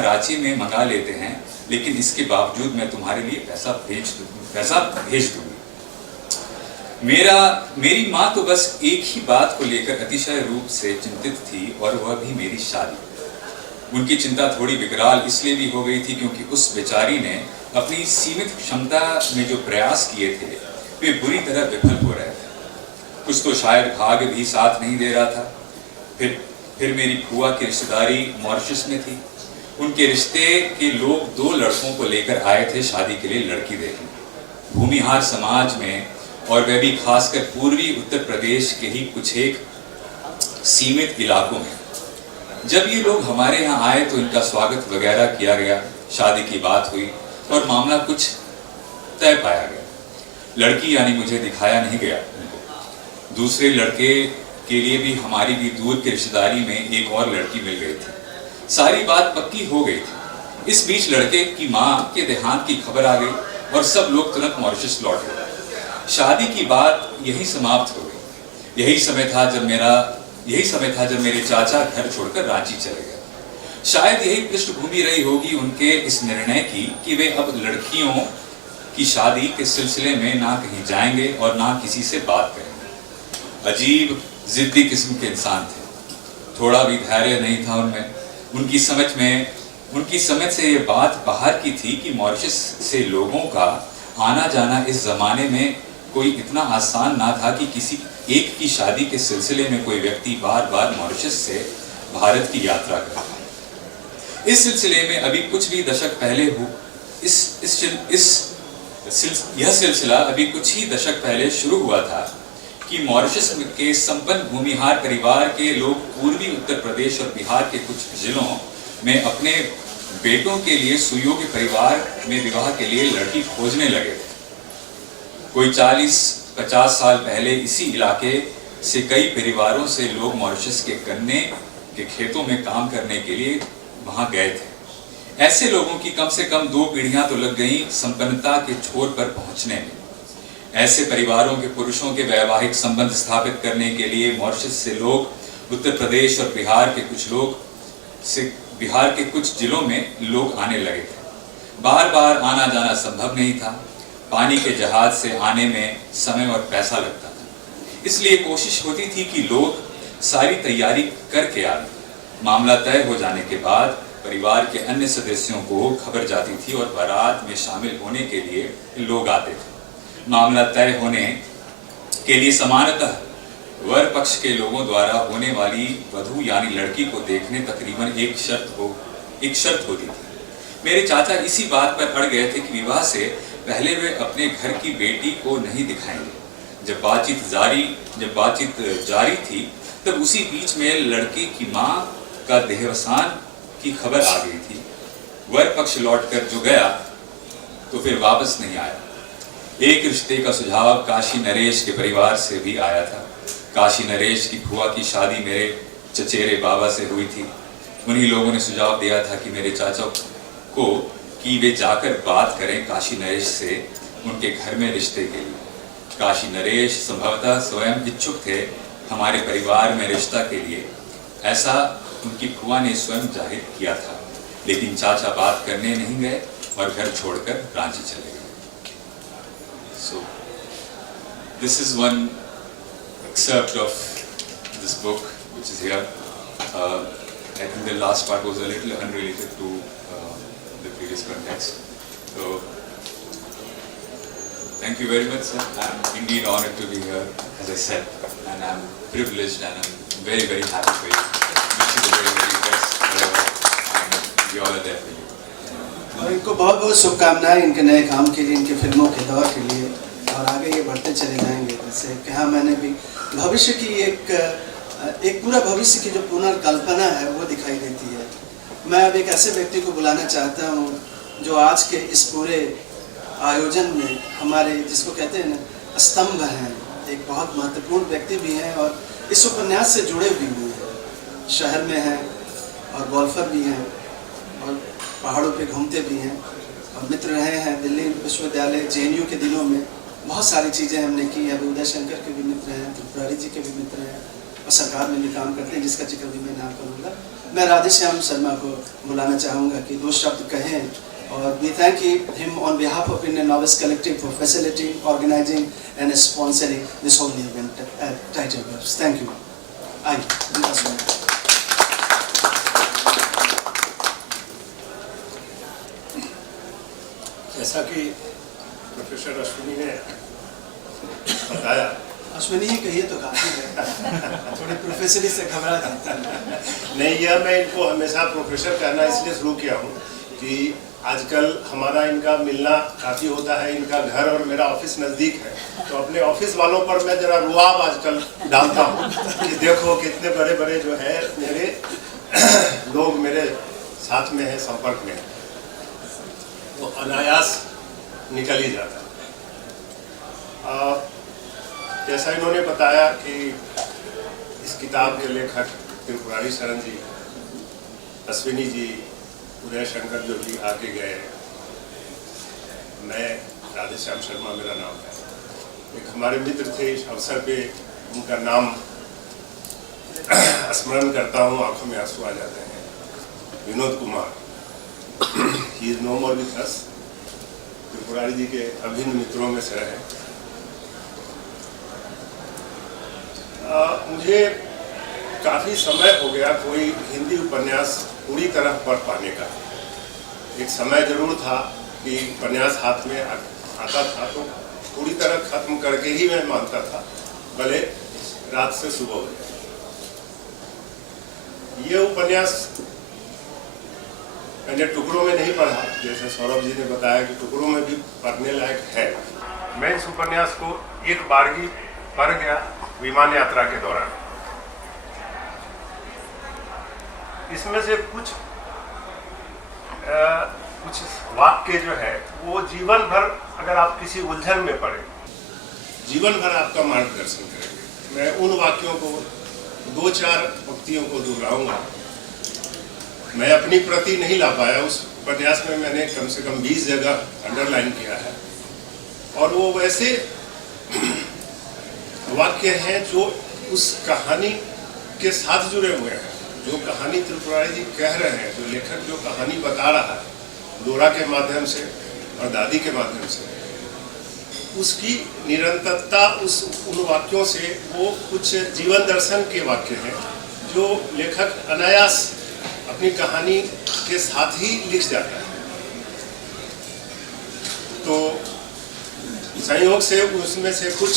रांची में मंगा लेते हैं, लेकिन इसके बावजूद मैं तुम्हारे लिए पैसा भेज दूंगी। मेरी माँ तो बस एक ही बात को लेकर अतिशय रूप से चिंतित थी और वह भी मेरी शादी। उनकी चिंता थोड़ी विकराल इसलिए भी हो गई थी क्योंकि उस बेचारी ने अपनी सीमित क्षमता में जो प्रयास किए थे वे बुरी तरह विफल हो रहे थे। कुछ तो शायद भाग्य भी साथ नहीं दे रहा था। फिर मेरी फुआ की रिश्तेदारी मॉरिशस में थी। उनके रिश्ते के लोग 2 लड़कों को लेकर आए थे शादी के लिए लड़की देखने, भूमिहार समाज में, और वह भी खासकर पूर्वी उत्तर प्रदेश के ही कुछ एक सीमित इलाकों में। जब ये लोग हमारे यहाँ आए तो इनका स्वागत वगैरह किया गया, शादी की बात हुई और मामला कुछ तय पाया गया। लड़की यानी मुझे दिखाया नहीं गया उनको। दूसरे लड़के के लिए भी हमारी भी दूर की रिश्तेदारी में एक और लड़की मिल गई थी। सारी बात पक्की हो गई थी। इस बीच लड़के की माँ के देहांत की खबर आ गई और सब लोग तुरंत मॉरिशस लौट गए। शादी की बात यही समाप्त हो गई। यही समय था जब मेरे चाचा घर छोड़कर रांची चले गए। शायद यही पृष्ठभूमि रही होगी उनके इस निर्णय की कि वे अब लड़कियों की शादी के सिलसिले में ना कहीं जाएंगे और ना किसी से बात करेंगे। अजीब जिद्दी किस्म के इंसान थे। थोड़ा भी धैर्य नहीं था उनमें। उनकी समझ से ये बात बाहर की थी कि मॉरिशस से लोगों का आना जाना इस जमाने में कोई इतना आसान ना था कि किसी एक की शादी के सिलसिले में कोई व्यक्ति बार बार मॉरिशस से भारत की यात्रा करे। इस सिलसिले में अभी कुछ भी दशक पहले यह सिलसिला अभी कुछ ही दशक पहले शुरू हुआ था कि मॉरिशस के संपन्न भूमिहार परिवार के लोग पूर्वी उत्तर प्रदेश और बिहार के कुछ जिलों में अपने बेटों के लिए सुयोग्य परिवार में विवाह के लिए लड़की खोजने लगे थे। कोई 40-50 साल पहले इसी इलाके से कई परिवारों से लोग मॉरिशस के गन्ने के खेतों में काम करने के लिए वहां गए थे। ऐसे लोगों की कम से कम 2 पीढ़ियां तो लग गईं संपन्नता के छोर पर पहुंचने में। ऐसे परिवारों के पुरुषों के वैवाहिक संबंध स्थापित करने के लिए मॉरिशस से लोग उत्तर प्रदेश और बिहार के कुछ जिलों में लोग आने लगे थे। बार बार आना जाना संभव नहीं था। पानी के जहाज से आने में समय और पैसा लगता था। इसलिए कोशिश होती थी कि लोग सारी तैयारी करके आए। मामला तय हो जाने के बाद परिवार के अन्य सदस्यों को खबर जाती थी और बारात में शामिल होने के लिए लोग आते थे। मामला तय होने के लिए समानतः वर पक्ष के लोगों द्वारा होने वाली वधू यानी लड़की को देखने तकरीबन एक शर्त हो एक शर्त होती थी। मेरे चाचा इसी बात पर अड़ गए थे कि विवाह से पहले वे अपने घर की बेटी को नहीं दिखाएंगे। जब बातचीत जारी थी तब उसी बीच में लड़के की मां का देहावसान की खबर आ गई थी। वर पक्ष लौटकर जो गया तो फिर वापस नहीं आया। एक रिश्ते का सुझाव काशी नरेश के परिवार से भी आया था। काशी नरेश की फुआ की शादी मेरे चचेरे बाबा से हुई थी। उन्हीं लोगों ने सुझाव दिया था कि मेरे चाचा को कि वे जाकर बात करें काशी नरेश से उनके घर में रिश्ते के लिए। काशी नरेश संभवतः स्वयं इच्छुक थे हमारे परिवार में रिश्ता के लिए, ऐसा उनकी फुआ ने स्वयं जाहिर किया था। लेकिन चाचा बात करने नहीं गए और घर छोड़कर रांची चले गए। So this is one excerpt of this book which is here. I think the last part was a little unrelated to the previous context. So, thank you very much, sir. I'm indeed honored to be here, as I said, and I'm privileged and I'm very, very happy for you. Wish you the very, very best forever, and we all are there for you. और इनको बहुत बहुत शुभकामनाएं इनके नए काम के लिए, इनके फिल्मों के दौर के लिए, और आगे ये बढ़ते चले जाएंगे। जैसे कहा मैंने भी, भविष्य की एक पूरा भविष्य की जो पुनर्कल्पना है वो दिखाई देती है। मैं अब एक ऐसे व्यक्ति को बुलाना चाहता हूँ जो आज के इस पूरे आयोजन में हमारे, जिसको कहते हैं ना, स्तंभ हैं, एक बहुत महत्वपूर्ण व्यक्ति भी हैं और इस उपन्यास से जुड़े भी हुए हैं। शहर में हैं और गोल्फर भी हैं और पहाड़ों पे घूमते भी हैं और मित्र रहे हैं। दिल्ली विश्वविद्यालय JNU के दिनों में बहुत सारी चीज़ें हमने की। अभी उदय शंकर के भी मित्र हैं, त्रिपुरारी जी के भी मित्र हैं और सरकार में भी काम करते हैं, जिसका जिक्र भी मैं ना करूँगा। मैं राधेश्याम शर्मा को बुलाना चाहूँगा कि दो शब्द कहें, और we thank him on behalf of Indian Novelist Collective for facilitating, organizing and sponsoring this whole event at Titan Works. Thank you. आइए। जैसा कि प्रोफेसर अश्विनी ने बताया, अश्विनी ही कहिए तो काफी है, थोड़ी प्रोफेसरी से घबरा जाता है। नहीं, यह मैं इनको हमेशा प्रोफेसर कहना इसलिए शुरू किया हूँ कि आजकल हमारा इनका मिलना काफ़ी होता है। इनका घर और मेरा ऑफिस नज़दीक है, तो अपने ऑफिस वालों पर मैं ज़रा रुआब आजकल डालता हूँ कि देखो कितने बड़े बड़े जो है मेरे लोग मेरे साथ में हैं, संपर्क में हैं, तो अनायास निकल ही जाता है। जैसा इन्होंने बताया कि इस किताब के लेखक त्रिपुरारी शरण जी, अश्विनी जी, उदय शंकर जो भी आके गए, मैं राधेश्याम शर्मा मेरा नाम है। एक हमारे मित्र थे, इस अवसर पे उनका नाम स्मरण करता हूँ, आंखों में आंसू आ जाते हैं। Vinod Kumar, he is no more with us, Tripurari ji के अभिन्न मित्रों में से रहे। मुझे काफ़ी समय हो गया कोई हिंदी उपन्यास पूरी तरह पढ़ पाने का। एक समय जरूर था कि उपन्यास हाथ में आता था तो पूरी तरह खत्म करके ही मैं मानता था, भले रात से सुबह हो जाए। ये उपन्यास मैंने टुकड़ों में नहीं पढ़ा, जैसे सौरभ जी ने बताया कि टुकड़ों में भी पढ़ने लायक है। मैं इस उपन्यास को एक बारगी पढ़ गया विमान यात्रा के दौरान। इसमें से कुछ वाक्य जो है वो जीवन भर, अगर आप किसी उलझन में पड़े, जीवन भर आपका मार्गदर्शन करेंगे। मैं उन वाक्यों को, दो चार पंक्तियों को दोहराऊंगा। मैं अपनी प्रति नहीं ला पाया, उस उपन्यास में मैंने कम से कम 20 जगह अंडरलाइन किया है, और वो वैसे वाक्य हैं जो उस कहानी के साथ जुड़े हुए हैं। जो कहानी त्रिपुरारी जी कह रहे हैं, जो लेखक जो कहानी बता रहा है दोरा के माध्यम से और दादी के माध्यम से, उसकी निरंतरता उन वाक्यों से, वो कुछ जीवन दर्शन के वाक्य हैं जो लेखक अनायास अपनी कहानी के साथ ही लिख जाता है। तो संयोग से उसमें से कुछ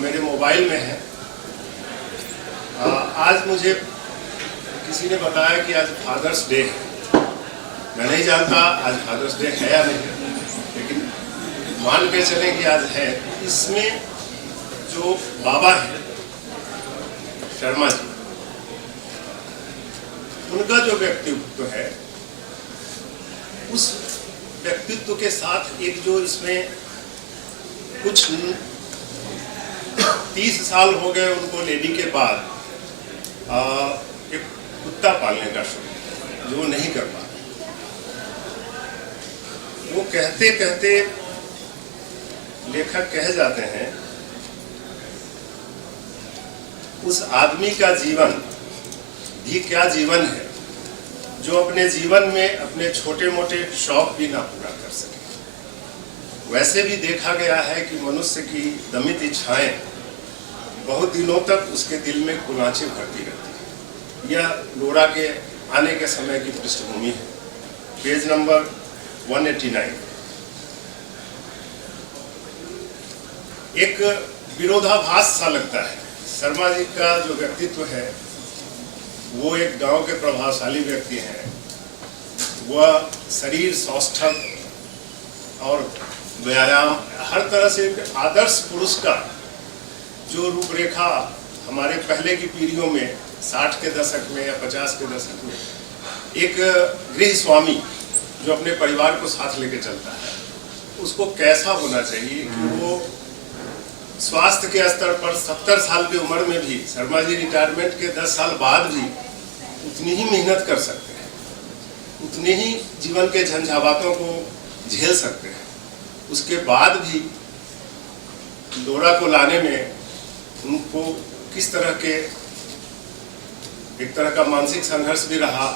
मेरे मोबाइल में है। आज मुझे किसी ने बताया कि आज फादर्स डे है, मैं नहीं जानता आज फादर्स डे है या नहीं, लेकिन मान के चले कि आज है। इसमें जो बाबा हैं शर्मा जी, उनका जो व्यक्तित्व है, उस व्यक्तित्व के साथ एक जो इसमें कुछ 30 साल हो गए उनको लेडी के बाद एक कुत्ता पालने का शौक जो वो नहीं कर पा रहे। वो कहते कहते लेखक कह जाते हैं, उस आदमी का जीवन भी क्या जीवन है जो अपने जीवन में अपने छोटे मोटे शौक भी ना पूरा कर सके। वैसे भी देखा गया है कि मनुष्य की दमित इच्छाएं बहुत दिनों तक उसके दिल में कुलांचे भरती रहती है। यह लोरा के आने के समय की पृष्ठभूमि है। Page number 189। एक विरोधाभास सा लगता है। शर्मा जी का जो व्यक्तित्व है वो एक गांव के प्रभावशाली व्यक्ति हैं। वह शरीर सौष्ठव और व्यायाम हर तरह से एक आदर्श पुरुष का जो रूपरेखा हमारे पहले की पीढ़ियों में 60 के दशक में या 50 के दशक में एक गृह स्वामी जो अपने परिवार को साथ लेके चलता है, उसको कैसा होना चाहिए कि वो स्वास्थ्य के स्तर पर 70 साल की उम्र में भी, शर्मा जी रिटायरमेंट के 10 साल बाद भी उतनी ही मेहनत कर सकते हैं, उतने ही जीवन के झंझावातों को झेल सकते हैं। उसके बाद भी लोरा को लाने में उनको किस तरह के एक तरह का मानसिक संघर्ष भी रहा,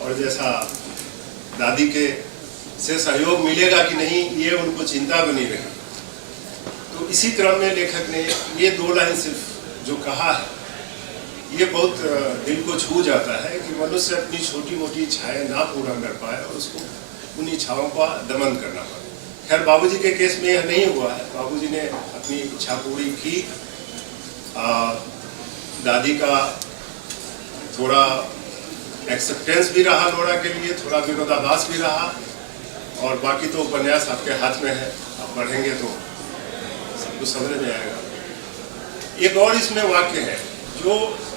और जैसा दादी के से सहयोग मिलेगा कि नहीं ये उनको चिंता बनी रही। तो इसी क्रम में लेखक ने ये 2 लाइन सिर्फ जो कहा है, ये बहुत दिल को छू जाता है कि मनुष्य अपनी छोटी मोटी इच्छाएं ना पूरा कर पाए और उसको उन इच्छाओं का दमन करना पड़े। खैर बाबूजी के केस में यह नहीं हुआ है। बाबूजी ने अपनी इच्छा पूरी की। दादी का थोड़ा एक्सेप्टेंस भी रहा लोरा के लिए, थोड़ा विरोधाभास भी रहा, और बाकी तो उपन्यास आपके हाथ में है, आप पढ़ेंगे तो सब कुछ समझ में आएगा। एक और इसमें वाक्य है जो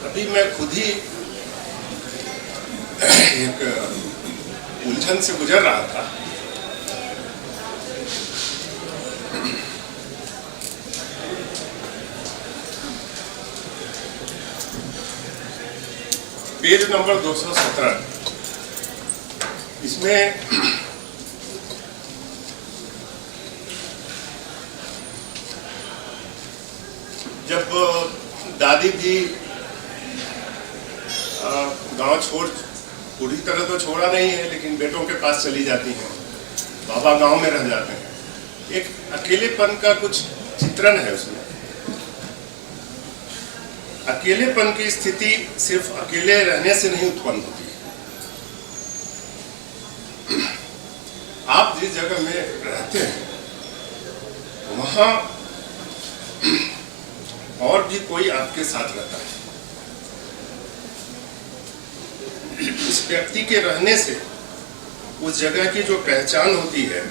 अभी मैं खुद ही एक उलझन से गुजर रहा था। Page number 217। इसमें जब दादी भी गांव छोड़, पूरी तरह तो छोड़ा नहीं है, लेकिन बेटों के पास चली जाती हैं, बाबा गांव में रह जाते हैं, एक अकेलेपन का कुछ चित्रण है उसमें। अकेलेपन की स्थिति सिर्फ अकेले रहने से नहीं उत्पन्न होती है। आप जिस जगह में रहते हैं वहां और भी कोई आपके साथ रहता है। उस व्यक्ति के रहने से उस जगह की जो पहचान होती है,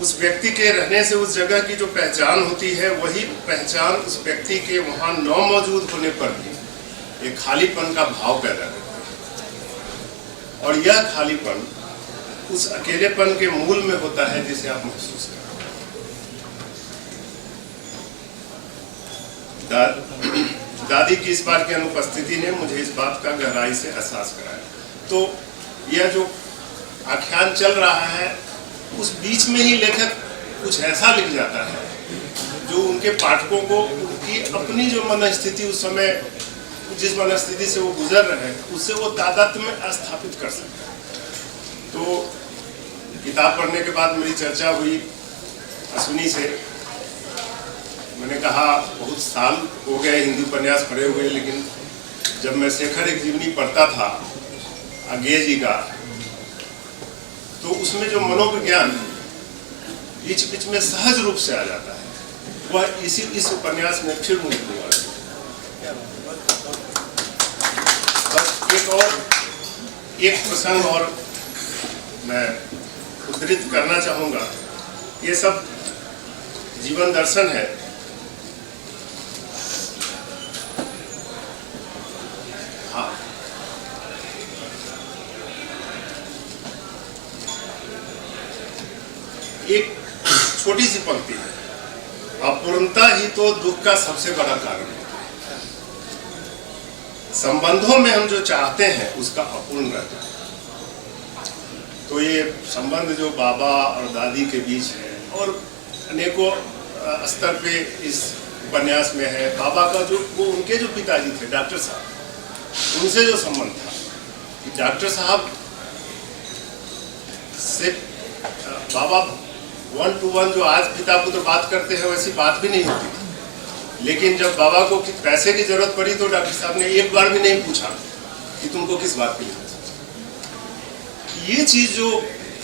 उस व्यक्ति के रहने से उस जगह की जो पहचान होती है, वही पहचान उस व्यक्ति के वहां न मौजूद होने पर भी एक खालीपन का भाव पैदा करती है। और यह खालीपन उस अकेलेपन के मूल में होता है जिसे आप महसूस करते हैं। दादी की इस बार की अनुपस्थिति ने मुझे इस बात का गहराई से एहसास कराया। तो यह जो आख्यान चल रहा है, उस बीच में ही लेखक कुछ ऐसा लिख जाता है जो उनके पाठकों को उनकी अपनी जो मनस्थिति उस समय, जिस मनस्थिति से वो गुजर रहे हैं, उससे वो तादात्म्य में स्थापित कर सकते हैं। तो किताब पढ़ने के बाद मेरी चर्चा हुई अश्विनी से। मैंने कहा बहुत साल हो गए हिंदी उपन्यास पढ़े हुए, लेकिन जब मैं शेखर एक जीवनी पढ़ता था अज्ञे जी का, तो उसमें जो मनोविज्ञान बीच बीच में सहज रूप से आ जाता है, वह इस उपन्यास में फिर मुझे हुआ। बस एक प्रसंग और मैं उद्धृत करना चाहूँगा, ये सब जीवन दर्शन है। हाँ, एक छोटी सी पंक्ति है, अपूर्णता ही तो दुख का सबसे बड़ा कारण है। संबंधों में हम जो चाहते हैं उसका अपूर्ण रहता है। तो ये संबंध जो बाबा और दादी के बीच है और अनेकों स्तर पे इस उपन्यास में है, बाबा का जो वो उनके जो पिताजी थे डॉक्टर साहब, उनसे जो संबंध था कि डॉक्टर साहब से बाबा 1 to 1 जो आज पिता पुत्र बात करते हैं वैसी बात भी नहीं होती थी। लेकिन जब बाबा को पैसे की जरूरत पड़ी तो डॉक्टर साहब ने एक बार भी नहीं पूछा कि तुमको किस बात की जरूरत है। ये चीज जो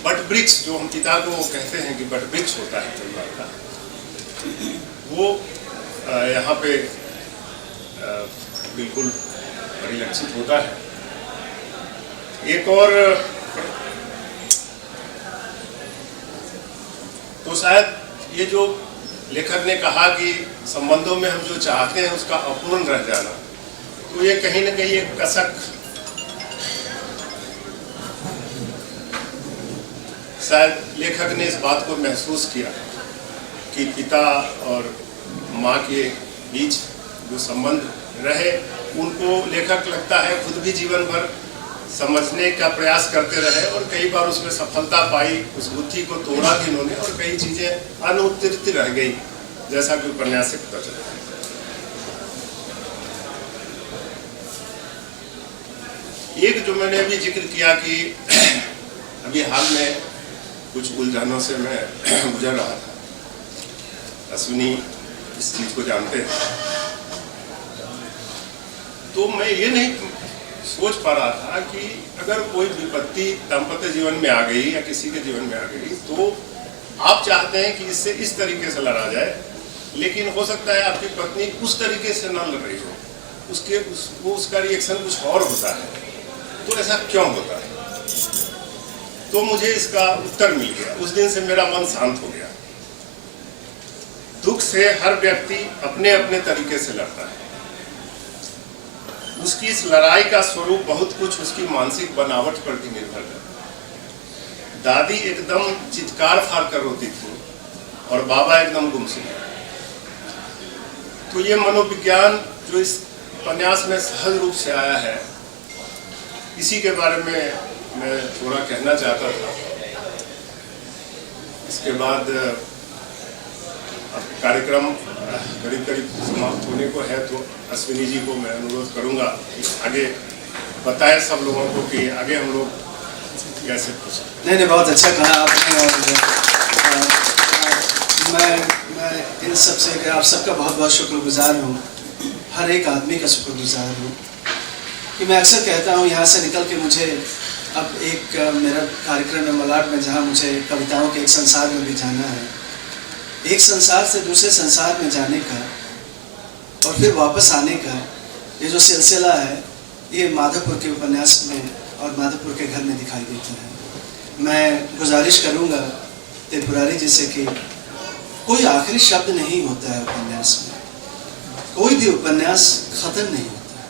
बट वृक्ष जो हम पिता को कहते हैं कि बट वृक्ष होता है परिवार का, वो यहाँ पे बिल्कुल परिलक्षित होता है। एक और तो शायद ये जो लेखक ने कहा कि संबंधों में हम जो चाहते हैं उसका अपूर्ण रह जाना, तो ये कहीं ना कहीं एक कसक शायद लेखक ने इस बात को महसूस किया कि पिता और माँ के बीच जो संबंध रहे, उनको लेखक लगता है खुद भी जीवन भर समझने का प्रयास करते रहे और कई बार उसमें सफलता पाई, उस बुद्धि को तोड़ा भी इन्होंने और कई चीजें अनुत्तरित रह गई, जैसा कि उपन्यास से पता चलता है। एक जो मैंने अभी जिक्र किया कि अभी हाल में कुछ उलझनों से मैं गुजर रहा था, अश्विनी इस चीज को जानते हैं, तो मैं ये नहीं सोच पा रहा था कि अगर कोई विपत्ति दाम्पत्य जीवन में आ गई या किसी के जीवन में आ गई तो आप चाहते हैं कि इससे इस तरीके से लड़ा जाए, लेकिन हो सकता है आपकी पत्नी उस तरीके से न लड़ रही हो, उसका रिएक्शन कुछ और होता है। तो ऐसा क्यों होता है? तो मुझे इसका उत्तर मिल गया। उस दिन से मेरा मन शांत हो गया। दुख से हर व्यक्ति अपने अपने तरीके से लड़ता है। उसकी इस लड़ाई का स्वरूप बहुत कुछ उसकी मानसिक बनावट पर भी निर्भर है। दादी एकदम चित्कार फाड़ कर रोती थी और बाबा एकदम गुमसुम। तो ये मनोविज्ञान जो इस उपन्यास में सहज रूप से आया है, इसी के बारे में मैं थोड़ा कहना चाहता था। इसके बाद अब कार्यक्रम करीब करीब समाप्त होने को है, तो अश्विनी जी को मैं अनुरोध करूंगा कि आगे बताएं सब लोगों को कि आगे हम लोग कैसे पूछें। नहीं, बहुत अच्छा कहा आपने। और मैं इन सब से आप सबका बहुत बहुत शुक्रगुजार हूँ, हर एक आदमी का शुक्रगुजार हूँ कि मैं अक्सर कहता हूँ यहाँ से निकल के मुझे अब एक मेरा कार्यक्रम है मलाड में, जहाँ मुझे कविताओं के एक संसार में भी जाना है, एक संसार से दूसरे संसार में जाने का और फिर वापस आने का ये जो सिलसिला है, ये माधवपुर के उपन्यास में और माधवपुर के घर में दिखाई देता है। मैं गुजारिश करूँगा त्रिपुरारी जी से कि कोई आखिरी शब्द नहीं होता है उपन्यास में, कोई भी उपन्यास ख़त्म नहीं होता है,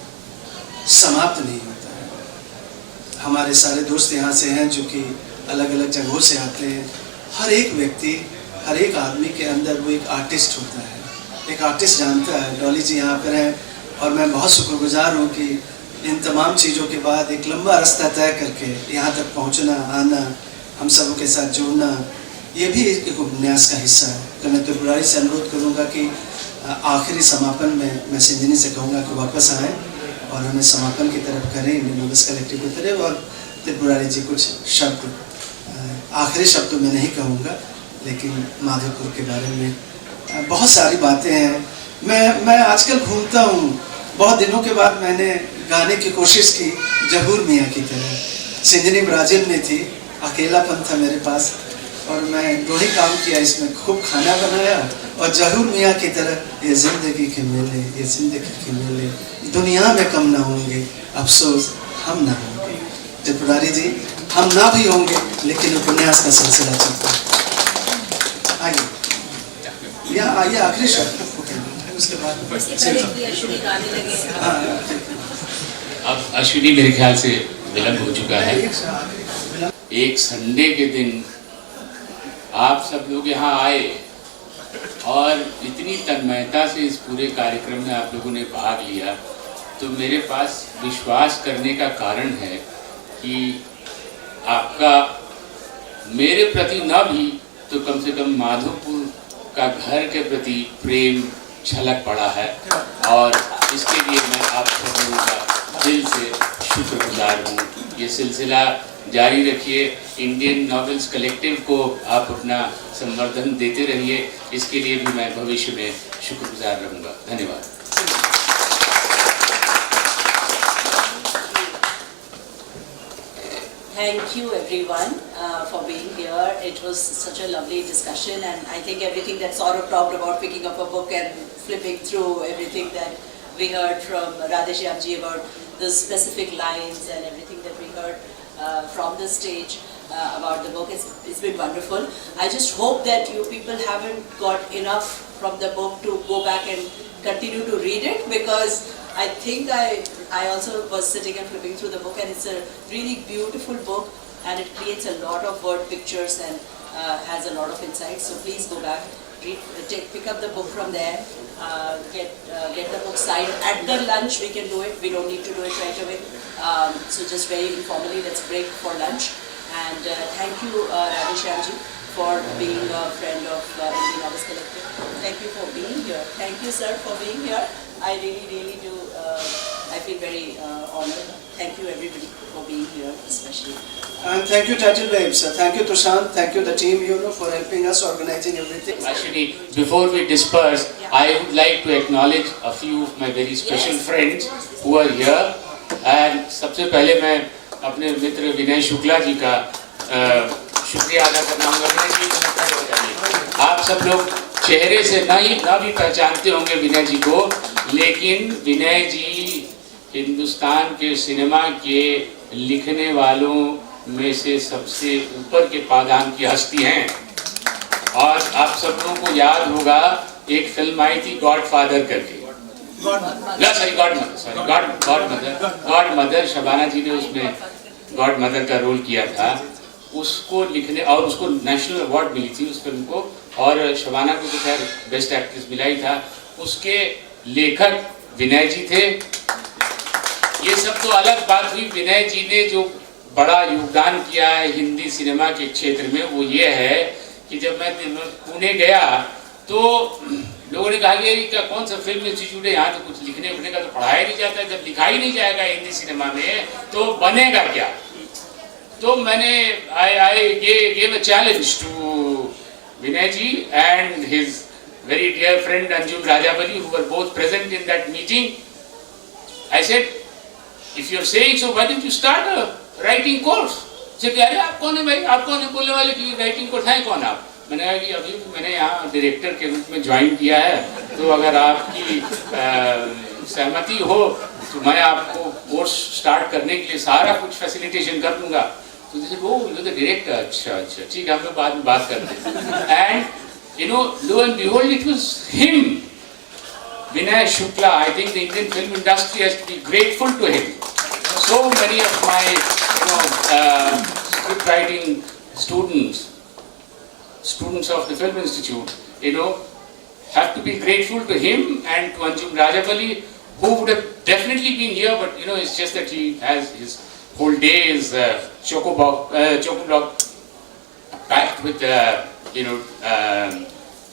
समाप्त नहीं होता है। हमारे सारे दोस्त यहाँ से हैं जो कि अलग अलग जगहों से आते हैं। हर एक व्यक्ति, हर एक आदमी के अंदर वो एक आर्टिस्ट होता है, एक आर्टिस्ट जानता है। डॉली जी यहाँ पर हैं और मैं बहुत शुक्रगुजार हूँ कि इन तमाम चीज़ों के बाद एक लंबा रास्ता तय करके यहाँ तक पहुँचना, आना, हम सबों के साथ जुड़ना, ये भी एक उपन्यास का हिस्सा है। तो मैं त्रिपुरारी से अनुरोध करूँगा कि आखिरी समापन में मैं सिंधनी से कहूँगा कि वापस आएँ और हमें समापन की तरफ करें, इंडियन नोवेल्स कलेक्टिव की तरफ। और त्रिपुरारी जी कुछ शब्द, आखिरी शब्द तो मैं नहीं कहूँगा, लेकिन माधवपुर के बारे में बहुत सारी बातें हैं। मैं आजकल घूमता हूँ, बहुत दिनों के बाद मैंने गाने की कोशिश की जहूर मियाँ की तरह। सिंधनी ब्राज़ील में थी, अकेलापन था मेरे पास और मैं 2 ही काम किया इसमें, खूब खाना बनाया और जहूर मियाँ की तरह ये ज़िंदगी के मेले, ये ज़िंदगी के मेले दुनिया में कम ना होंगे, अफसोस हम ना होंगे। त्रिपुरारी जी हम ना भी होंगे लेकिन उपन्यास का सिलसिला चलता है। आइए या आइए आखिरी शब्द उसके बाद हाँ, अब अश्विनी मेरे ख्याल से विलम्ब हो चुका है। एक संडे के दिन आप सब लोग यहाँ आए और इतनी तन्मयता से इस पूरे कार्यक्रम में आप लोगों ने भाग लिया, तो मेरे पास विश्वास करने का कारण है कि आपका मेरे प्रति न भी तो कम से कम माधोपुर का घर के प्रति प्रेम झलक पड़ा है, और इसके लिए मैं आप सब लोगों का दिल से शुक्रगुजार हूँ। ये सिलसिला जारी रखिए, इंडियन नॉवेल्स कलेक्टिव को आप अपना संवर्धन देते रहिए, इसके लिए भी मैं भविष्य में शुक्रगुजार रहूँगा। धन्यवाद। Thank you everyone for being here. It was such a lovely discussion, and I think everything that Saurabh talked about, picking up a book and flipping through everything that we heard from Radheshyam ji about the specific lines and everything that we heard from the stage about the book, it's been wonderful. I just hope that you people haven't got enough from the book to go back and continue to read it, because I think I also was sitting and flipping through the book, and it's a really beautiful book, and it creates a lot of word pictures and has a lot of insights. So please go back, read, pick up the book from there, get the book signed. At the lunch we can do it, we don't need to do it right away. So just very informally, let's break for lunch. And thank you Radheshyam ji for being a friend of Indian Novelist Collective. Thank you for being here. Thank you sir for being here. I really do, I feel very honored. Thank you everybody for being here, especially. And thank you Title Babes, thank you Tushant, thank you the team, for helping us organizing everything. Actually, before we disperse, I would like to acknowledge a few of my very special friends who are here. And सबसे पहले मैं अपने मित्र विनय शुक्ला जी का शुक्रिया अदा करना होगा। विनय जी हो जाइए। आप सब लोग चेहरे से ना भी पहचानते होंगे विनय जी को, लेकिन विनय जी हिंदुस्तान के सिनेमा के लिखने वालों में से सबसे ऊपर के पादान की हस्ती हैं। और आप सब लोगों को याद होगा, एक फिल्म आई थी गॉडफादर करके, गॉड मदर, शबाना जी ने उसमें गॉड मदर का रोल किया था। उसको लिखने और उसको नेशनल अवार्ड मिली थी उस फिल्म को, और शबाना को तो खैर बेस्ट एक्ट्रेस मिला ही था। उसके लेखक विनय जी थे। ये सब तो अलग बात हुई, विनय जी ने जो बड़ा योगदान किया है हिंदी सिनेमा के क्षेत्र में, वो ये है कि जब मैं पुणे गया तो लोगों ने कहा कि क्या कौन सा फिल्म इंस्टीट्यूट है, यहाँ तो कुछ लिखने उठने का तो पढ़ाया नहीं जाता, जब लिखा ही नहीं जाएगा हिंदी सिनेमा में तो बनेगा क्या। तो मैंने आई gave a challenge to Vinay ji and his very dear friend Anjum Rajabali, who were both present in that meeting. I said, if you are saying so, why don't you start a writing course? से कह रहे आप कौन है भाई, आप कौन है बोलने वाले कि राइटिंग कोर्स है कौन आप। मैंने कहा कि अभी मैंने यहाँ डायरेक्टर के रूप में ज्वाइन किया है, तो अगर आपकी सहमति हो तो मैं आपको कोर्स स्टार्ट करने के लिए सारा कुछ फैसिलिटेशन कर दूंगा। तो जैसे वो द डायरेक्टर, अच्छा ठीक है, हम लोग बाद में बात करते हैं। And lo and behold, it was him, Vinay Shukla. I think the Indian film industry has to be grateful to him. So many of my script writing students of the Film Institute, have to be grateful to him and to Anjum Rajabali, who would have definitely been here, but it's just that he has his whole day is chock-a-block packed with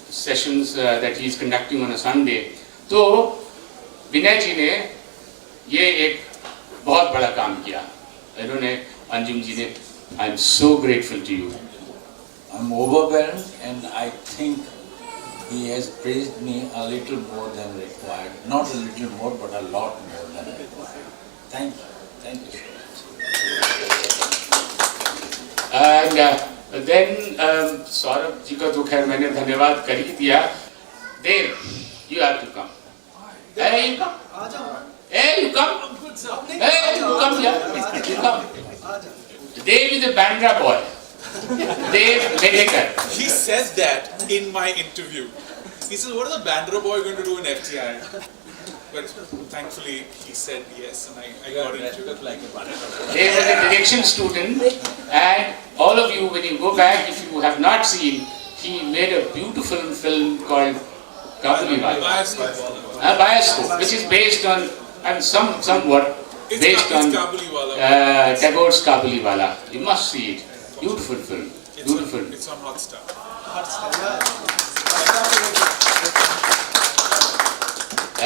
sessions that he is conducting on a Sunday. तो विनय जी ने ये एक बहुत बड़ा काम किया, इन्होंने अंजुम जी ने, I am so grateful to you. I'm overwhelmed, and I think he has praised me a little more than required. Not a little more, but a lot more than required. Thank you so much. And then Saurabh ji का तो खैर मैंने धन्यवाद कर ही दिया। देव, you have to come. Hey, you come. Hey, you come. Hey, you come here. You come. Dave is a Bandra boy. Dave Ledekar. He says that in my interview. He says, what is a Bandra boy going to do in FTI? But thankfully he said yes, and I got into it. Dave was a direction student, and all of you, when you go back, if you have not seen, he made a beautiful film called Kabuliwala. Bioscope, which is based on, and somewhat based on Tagore's Kabuliwala. You must see it. Beautiful film. Beautiful. It's on Hotstar.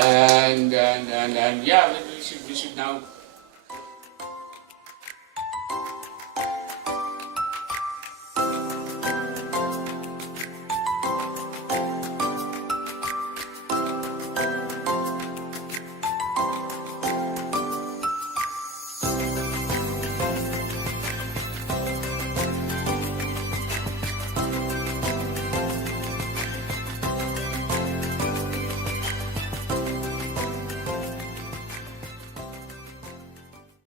And yeah, we should now